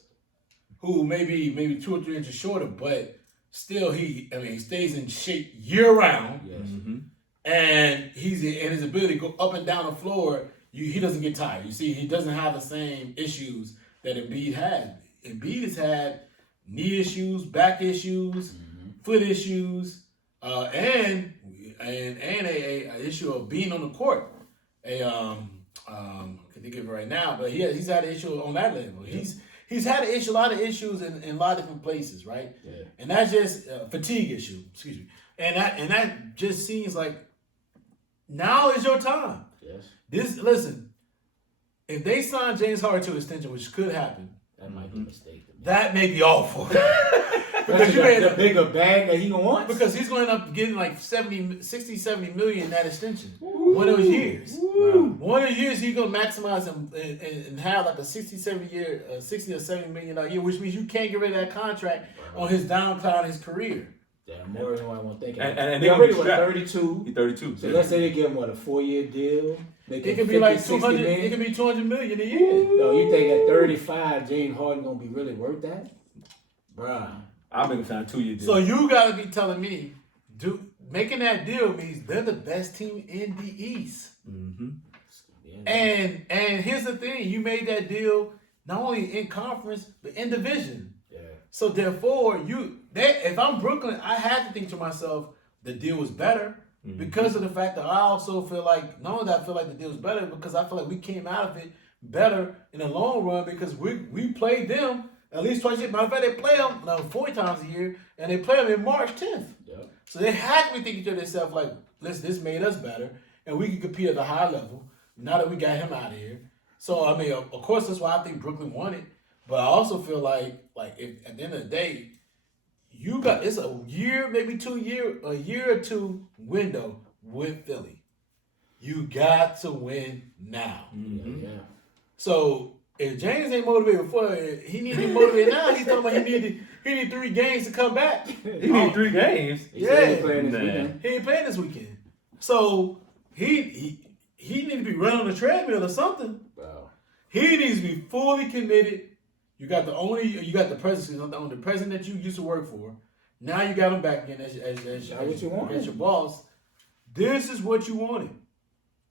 who maybe 2 or 3 inches shorter, but still he stays in shape year round. Yes. And his ability to go up and down the floor, he doesn't get tired. You see, he doesn't have the same issues that Embiid had. Embiid has had knee issues, back issues, foot issues, and a issue of being on the court. I can't think of it right now, but he's had an issue on that level. Yeah. He's had a lot of issues in a lot of different places, right? Yeah. And that's just fatigue issue. Excuse me. And that just seems like now is your time. Yes. Listen. If they sign James Harden to extension, which could happen, That might be a mistake. that may be awful. Because the bigger bag that he gonna want. Because he's going to end up getting like 60, 70 million in that extension. One of those years. One of the years he's going to maximize and have like a 60 or $70 million year, which means you can't get rid of that contract on his downcline in his career. Yeah, more than what I want to think. And they they already gonna be strapped. 32. He's 32. So let's say they give him a 4-year deal. It could be like 200. It could be 200 million a year. No, you think at 35, James Harden gonna be really worth that, bruh? I'll make him sign a 2-year deal. So you gotta be telling me, making that deal means they're the best team in the East. Mm-hmm. And here's the thing: you made that deal not only in conference but in division. Yeah. So therefore, if I'm Brooklyn, I had to think to myself, the deal was better because of the fact that I also feel like not only that I feel like the deal was better because I feel like we came out of it better in the long run because we played them at least twice a year. Matter of fact, they play them 40 times a year, and they play them in March 10th. Yep. So they had to be thinking to themselves like, this made us better, and we can compete at a high level. Now that we got him out of here, so I mean, of course, that's why I think Brooklyn won it. But I also feel like if at the end of the day, it's a year, maybe 2 year, a year or two window with Philly. You got to win now. Mm-hmm. Yeah. So if James ain't motivated before, he need to be motivated now. He's talking about he need 3 games to come back. He need 3 games. He said he Yeah, playing this weekend. he ain't playing this weekend. So he need to be running on the treadmill or something. Wow. He needs to be fully committed. You got the president, the president that you used to work for. Now you got him back again as your boss. This is what you wanted.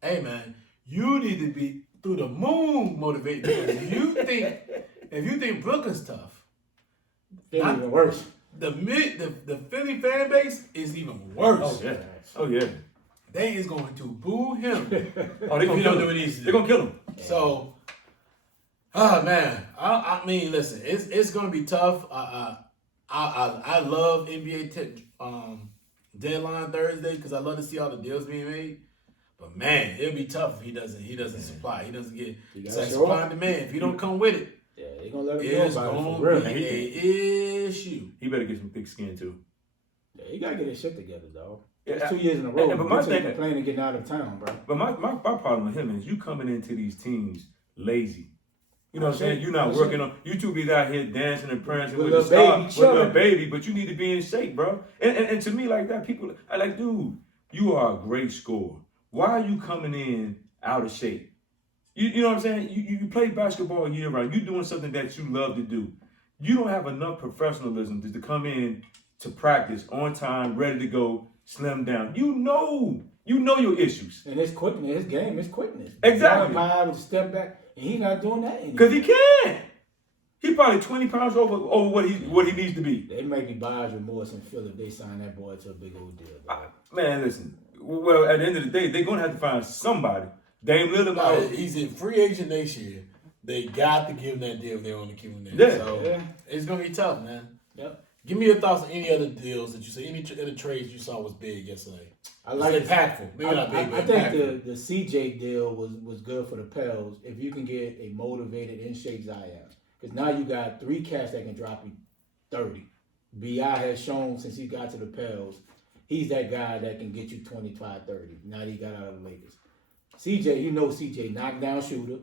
Hey man, you need to be through the moon motivated. Because if you think Brooklyn's tough, They're even worse. The Philly fan base is even worse. Oh yeah. They is going to boo him. Oh, they gonna kill him. They're gonna kill him. So, man, I mean, listen, it's gonna be tough. I love NBA deadline Thursday because I love to see all the deals being made. But man, it'll be tough if he doesn't supply. He doesn't get supply and demand. If he don't come with it, yeah, they gonna let him it's know about it gonna for real. be an issue. He better get some thick skin too. Yeah, he gotta get his shit together, dog. Yeah, It's 2 years in a row. but my thing, complaining getting out of town, bro. But my problem with him is you coming into these teams lazy. You know what I'm saying? You're not working on. You two be out here dancing and prancing with the star, with the baby, but you need to be in shape, bro. And to me, like that, people I like, dude, you are a great scorer. Why are you coming in out of shape? You know what I'm saying? You play basketball year round. You're doing something that you love to do. You don't have enough professionalism to come in to practice on time, ready to go, slim down. You know your issues. And his quickness, his game is quickness. Exactly. High with a step back, and he's not doing that anymore. Because he can't. He probably 20 pounds over what he needs to be. They make me buyer's remorse and feel if they sign that boy to a big old deal. Man, listen. Well, at the end of the day, they're gonna have to find somebody. Dame Lillard. He's in free agent next year. They got to give him that deal if they want to keep him there. Yeah. So it's gonna be tough, man. Yep. Give me your thoughts on any other deals that you see. Any other trades you saw was big yesterday. I like it. Impactful. Maybe not big, but I think impactful. the CJ deal was good for the Pels if you can get a motivated, in shape Zion. Because now you got 3 cats that can drop you 30. B.I. has shown since he got to the Pels, he's that guy that can get you 25, 30. Now that he got out of the Lakers. CJ, CJ, knockdown shooter.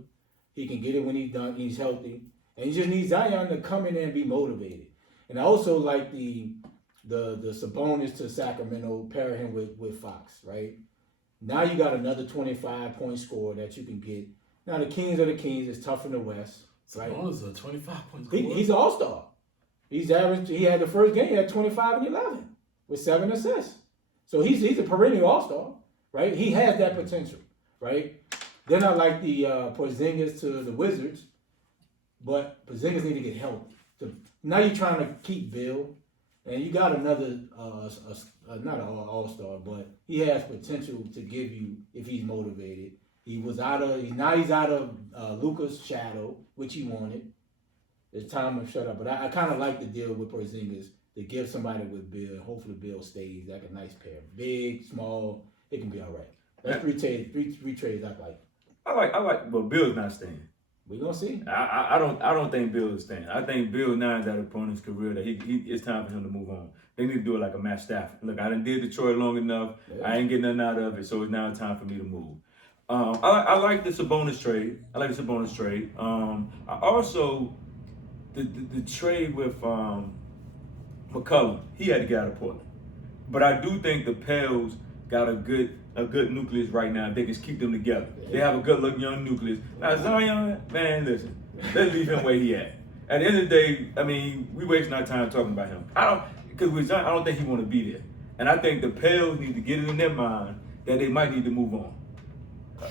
He can get it when he's done. He's healthy. And you just need Zion to come in there and be motivated. And I also like the Sabonis to Sacramento, pair him with Fox, right? Now you got another 25-point scorer that you can get. Now the Kings are the Kings. It's tough in the West, right? Sabonis is a 25-point scorer. He's an all-star. He's averaged. He had the first game. He had 25 and 11 with 7 assists. So he's a perennial all-star, right? He has that potential, right? Then I like the Porzingis to the Wizards, but Porzingis need to get healthy. Now you're trying to keep Bill, and you got another, not an all-star, but he has potential to give you if he's motivated. He's out of Luka's shadow, which he wanted. It's time to shut up. But I kind of like the deal with Porzingis to give somebody with Bill. Hopefully Bill stays like a nice pair. Big, small, it can be all right. That's three trades I like. I like, but Bill's not staying. We're gonna see. I don't think Bill is staying. I think Bill now is at a point in his career that it's time for him to move on. They need to do it like a Matt Stafford. Look, I done did Detroit long enough. Yeah. I ain't getting nothing out of it, so it's now time for me to move. I like the Sabonis trade. I also the trade with McCollum. He had to get out of Portland, but I do think the Pels got a good a good nucleus right now. They can keep them together. They have a good looking young nucleus. Now Zion, man, listen, let's leave him where he at. At the end of the day, I mean, we wasting our time talking about him. Because with Zion, I don't think he want to be there. And I think the Pels need to get it in their mind that they might need to move on.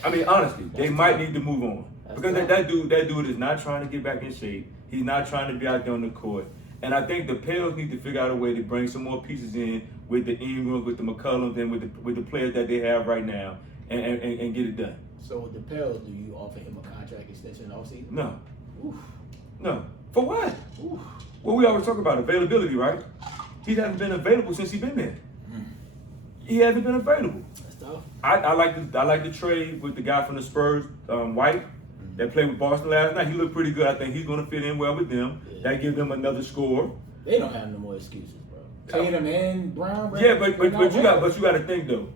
I mean, honestly, they might need to move on. Because that dude is not trying to get back in shape. He's not trying to be out there on the court. And I think the Pels need to figure out a way to bring some more pieces in with the Ingrams, with the McCullums, and with the players that they have right now, and get it done. So with the Pels, do you offer him a contract extension all season? No. Oof. No. For what? Oof. Well, we always talk about availability, right? He hasn't been available since he's been there. He hasn't been available. That's tough. I like the trade with the guy from the Spurs, White, that played with Boston last night. He looked pretty good. I think he's going to fit in well with them. Yeah. That gives them another score. They don't have no more excuses, bro. Tatum and Brown. Yeah, but you got to think though.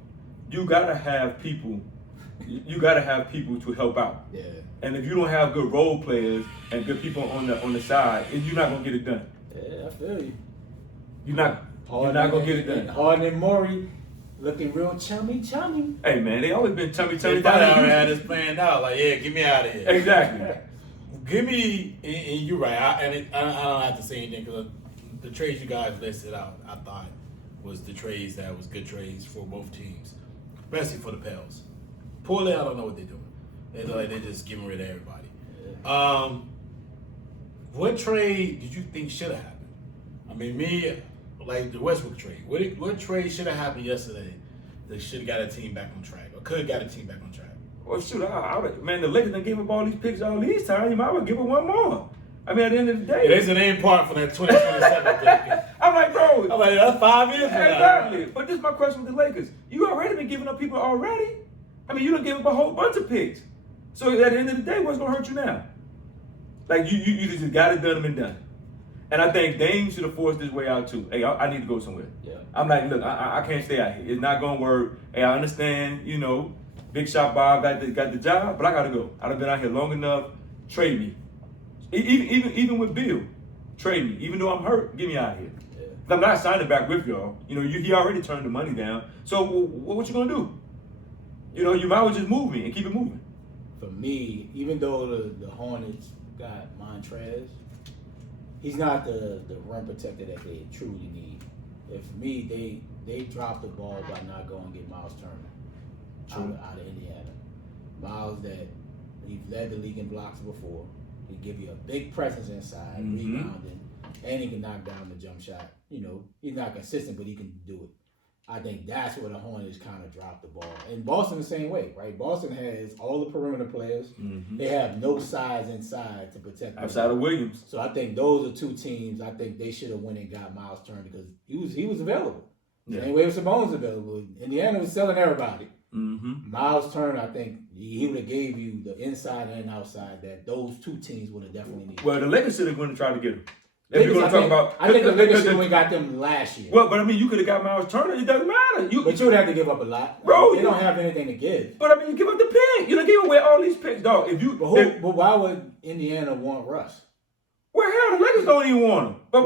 You got to have people. You got to have people to help out. Yeah. And if you don't have good role players and good people on the side, you're not gonna get it done. Yeah, I feel you. You're not gonna get it done. Harden and Morey looking real chummy. Hey man, they always been chummy. They probably already had this planned out. Like, yeah, get me out of here. Exactly. Give me, and you're right. I don't have to say anything because the trades you guys listed out, I thought was the trades that was good trades for both teams, especially for the Pels. Poorly, I don't know what they're doing. They're just getting rid of everybody. What trade did you think should have happened? I mean, like the Westbrook trade. What trade should have happened yesterday that should have got a team back on track or could have got a team back on track? Well, shoot, man, the Lakers done gave up all these picks all these times. You might as well give up one more. I mean, at the end of the day. There's an end part for that 2027 thing. I'm like, bro. I'm like, that's 5 years from now. Exactly. But this is my question with the Lakers. You already been giving up people already. I mean, you done gave up a whole bunch of picks. So at the end of the day, what's gonna hurt you now? Like you just got it done and done. And I think Dame should have forced his way out too. Hey, I need to go somewhere. Yeah. I'm like, look, I can't stay out here. It's not gonna work. Hey, I understand, Big Shot Bob got the job, but I gotta go. I've been out here long enough. Trade me. Even with Bill, trade me. Even though I'm hurt, get me out of here. Yeah. I'm not signing back with y'all. He already turned the money down. So what you gonna do? You might as well just move me and keep it moving. For me, even though the Hornets got Montrez, he's not the rim protector that they truly need. And for me, they dropped the ball by not going and get Miles Turner out of Indiana. Miles that he's led the league in blocks before. He give you a big presence inside, rebounding, and he can knock down the jump shot. He's not consistent, but he can do it. I think that's where the Hornets kind of dropped the ball. And Boston the same way, right? Boston has all the perimeter players. They have no size inside to protect them. Outside of Williams. So I think those are two teams. I think they should have went and got Miles Turner because he was available. Yeah. Same way with Sabonis available. Indiana was selling everybody. Miles Turner, I think he would have gave you the inside and outside that those two teams would have definitely needed. Well, the Lakers should have going to try to get him. I think the Lakers should have got them last year. Well, but I mean, you could have got Miles Turner. It doesn't matter. But you would have to give up a lot, bro. They don't have anything to give. But I mean, you give up the pick. You don't give away all these picks, dog. But why would Indiana want Russ? Well, hell, the Lakers don't even want him. But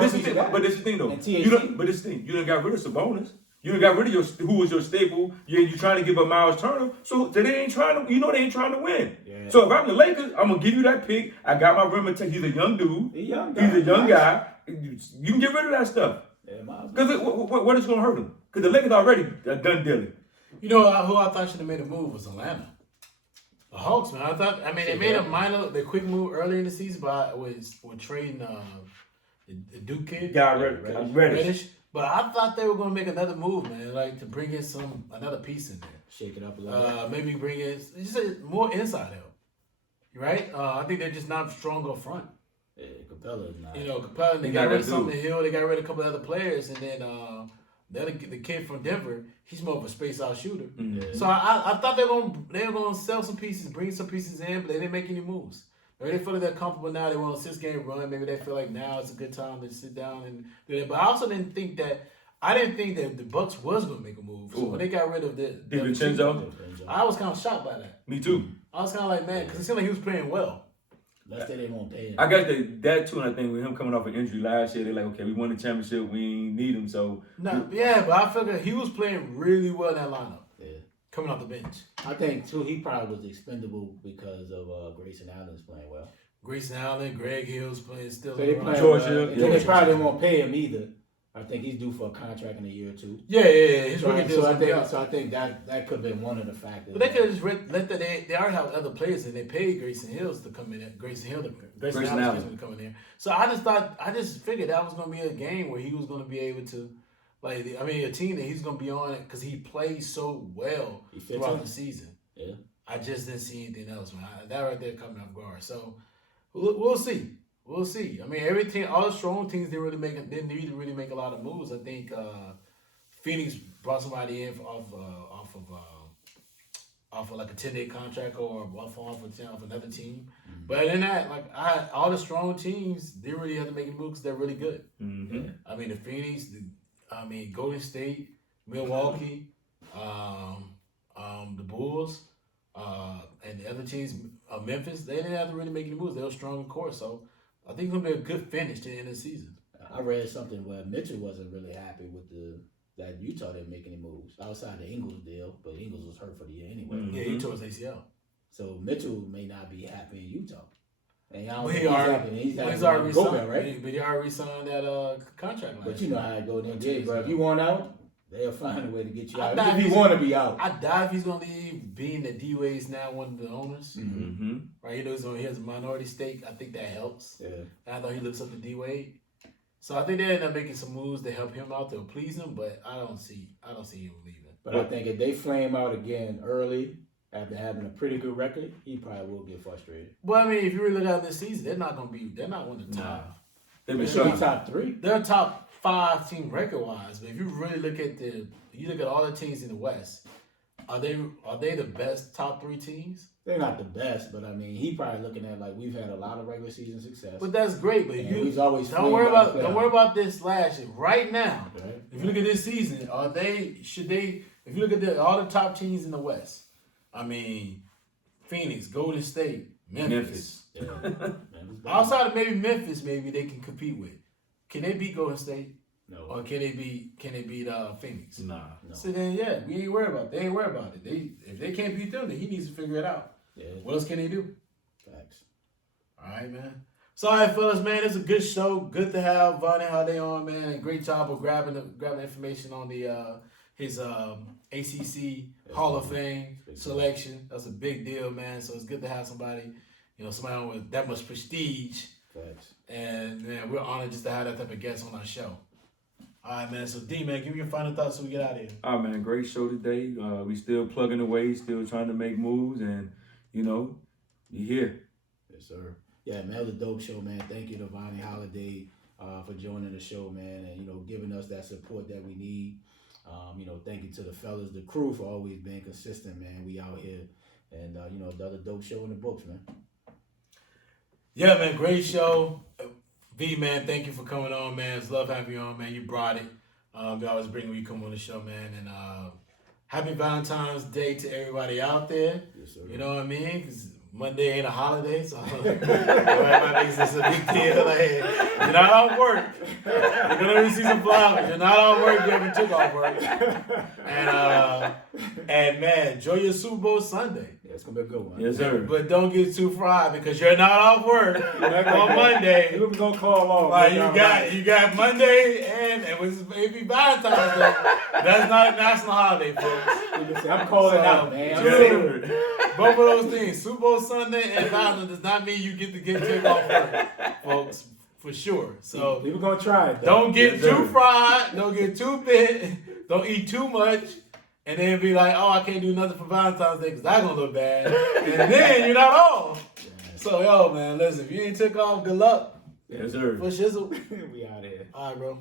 this is the thing though. But this thing, you done got rid of Sabonis. You done got rid of who was your staple. You're trying to give up Miles Turner. So they ain't trying to. They ain't trying to win. Yeah. So if I'm the Lakers, I'm gonna give you that pick. I got my rim attack. He's a young dude. He's a young guy. You can get rid of that stuff. Because what is gonna hurt him? Because the Lakers already done dealing. Who I thought should have made a move was Atlanta. The Hawks, man. They made the quick move earlier in the season, but was trading the Duke kid. Reddish. But I thought they were going to make another move, man, like to bring in another piece in there. Shake it up a little bit. Maybe bring in just more inside help, right? I think they're just not strong up front. Yeah, Capella is not. Capella, they got rid of Sumner Hill, they got rid of a couple of other players, and then the kid from Denver, he's more of a space-out shooter. Mm-hmm. So I thought they were going to sell some pieces, bring some pieces in, but they didn't make any moves. Maybe they feel like they're comfortable now. They want a 6-game run. Maybe they feel like now it's a good time to sit down and do that. But I also didn't think that the Bucks was going to make a move. So when they got rid of DiVincenzo, I was kind of shocked by that. Me too. I was kind of like, man, because it seemed like he was playing well. Let's say they won't pay him. I guess that too, and I think with him coming off an injury last year, they're like, okay, we won the championship, we ain't need him, so. No, yeah, but I figured he was playing really well in that lineup. Yeah. Coming off the bench. I think too he probably was expendable because of Grayson Allen's playing well. Grayson Allen, Greg Hill's playing still. So they playing Georgia, well. They probably won't pay him either. I think he's due for a contract in a year or two. Yeah. His So, rookie deal's I think that could have been one of the factors. But they could have just let they already have other players and they paid Grayson Hills to come in. Grayson Allen to come in there. So I just figured that was gonna be a game where he was gonna be able to, a team that he's gonna be on it because he plays so well throughout the season. Yeah. I just didn't see anything else, man. That right there coming off guard. So we'll see. We'll see. I mean, all the strong teams didn't need to really make a lot of moves. I think Phoenix brought somebody in off of like a 10-day contract or off another team. Mm-hmm. But in that, all the strong teams didn't really have to make a move because they're really good. Mm-hmm. Yeah. I mean, the Phoenix, Golden State, Milwaukee, the Bulls, and the other teams, Memphis, they didn't have to really make any moves. They were strong in course, so I think it's gonna be a good finish to the end of the season. I read something where Mitchell wasn't really happy with that Utah didn't make any moves outside the Ingles deal, but Ingles was hurt for the year anyway. Mm-hmm. Yeah, he tore his ACL. So Mitchell may not be happy in Utah. And I don't Well, think he's happy. He's already go signed, right? But he already signed that contract. But you know how it goes in the NBA, bro. If you want out, they'll find a way to get you out. If you want to be out. I doubt if he's gonna leave, being that D-Wade is now one of the owners. Mm-hmm. Right, he has a minority stake. I think that helps. Yeah. I thought he looks up to D-Wade. So I think they end up making some moves to help him out to please him, but I don't see him leaving. But I think if they flame out again early after having a pretty good record, he probably will get frustrated. Well, I mean, if you really look at this season, they're not one of the top. Nah. They've been They're top 3. They're a top 5 team record wise, but if you really look at all the teams in the West, are they the best top 3 teams? They're not the best, but I mean, he probably looking at we've had a lot of regular season success. But that's great. But he's always don't worry about this last year. Right now, right? If you look at this season, if you look at all the top teams in the West, I mean, Phoenix, Golden State, Memphis. Yeah. Outside of maybe Memphis, maybe they can compete with. Can they beat Golden State? No. Or can they beat Phoenix? Nah. No. So then, yeah, we ain't worried about it. They ain't worried about it. If they can't beat them, then he needs to figure it out. Yeah. What else can they do? Facts. All right, man. So, all right, fellas, man, it's a good show. Good to have Vonnie Holliday on, man. And great job of grabbing information on his ACC Hall of Fame selection. That's a big deal, man. So it's good to have somebody on with that much prestige. Facts. And man, we're honored just to have that type of guest on our show. All right, man. So D, man, give me your final thoughts so we get out of here. All right, man. Great show today. We still plugging away, still trying to make moves, and you here. Yes, sir. Yeah, man, it was a dope show, man. Thank you to Vonnie Holliday for joining the show, man, and giving us that support that we need. Thank you to the fellas, the crew, for always being consistent, man. We out here, and another dope show in the books, man. Yeah, man, great show. V, man, thank you for coming on, man. It's love having you on, man. You brought it. We always bring when you come on the show, man. And happy Valentine's Day to everybody out there. Yes, sir. You know what I mean? Because Monday ain't a holiday, so everybody thinks it's a big deal. You're not off work. You're gonna see some flowers. You're not off work. You haven't took off work. And man, enjoy your Super Bowl Sunday. Yeah, it's gonna be a good one. Yes, sir. But don't get too fried because you're not off work on Monday. We're gonna call off. Like you got Monday and it was maybe Valentine's Day. That's not a national holiday, folks. I'm calling out, man. Yes, Both of those things, Super Bowl Sunday and Valentine's, does not mean you get to take off work, folks, for sure. So we were gonna try it. Don't get too fried. Don't get too big. Don't eat too much. And then be like, oh, I can't do nothing for Valentine's Day because that's going to look bad. And then you're not off. So, yo, man, listen, if you ain't took off, good luck. Yes, sir. For shizzle. We out here. All right, bro.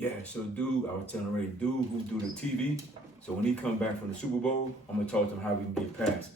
Yeah, so dude, I was telling Ray, dude who do the TV. So when he come back from the Super Bowl, I'm gonna talk to him how we can get passes.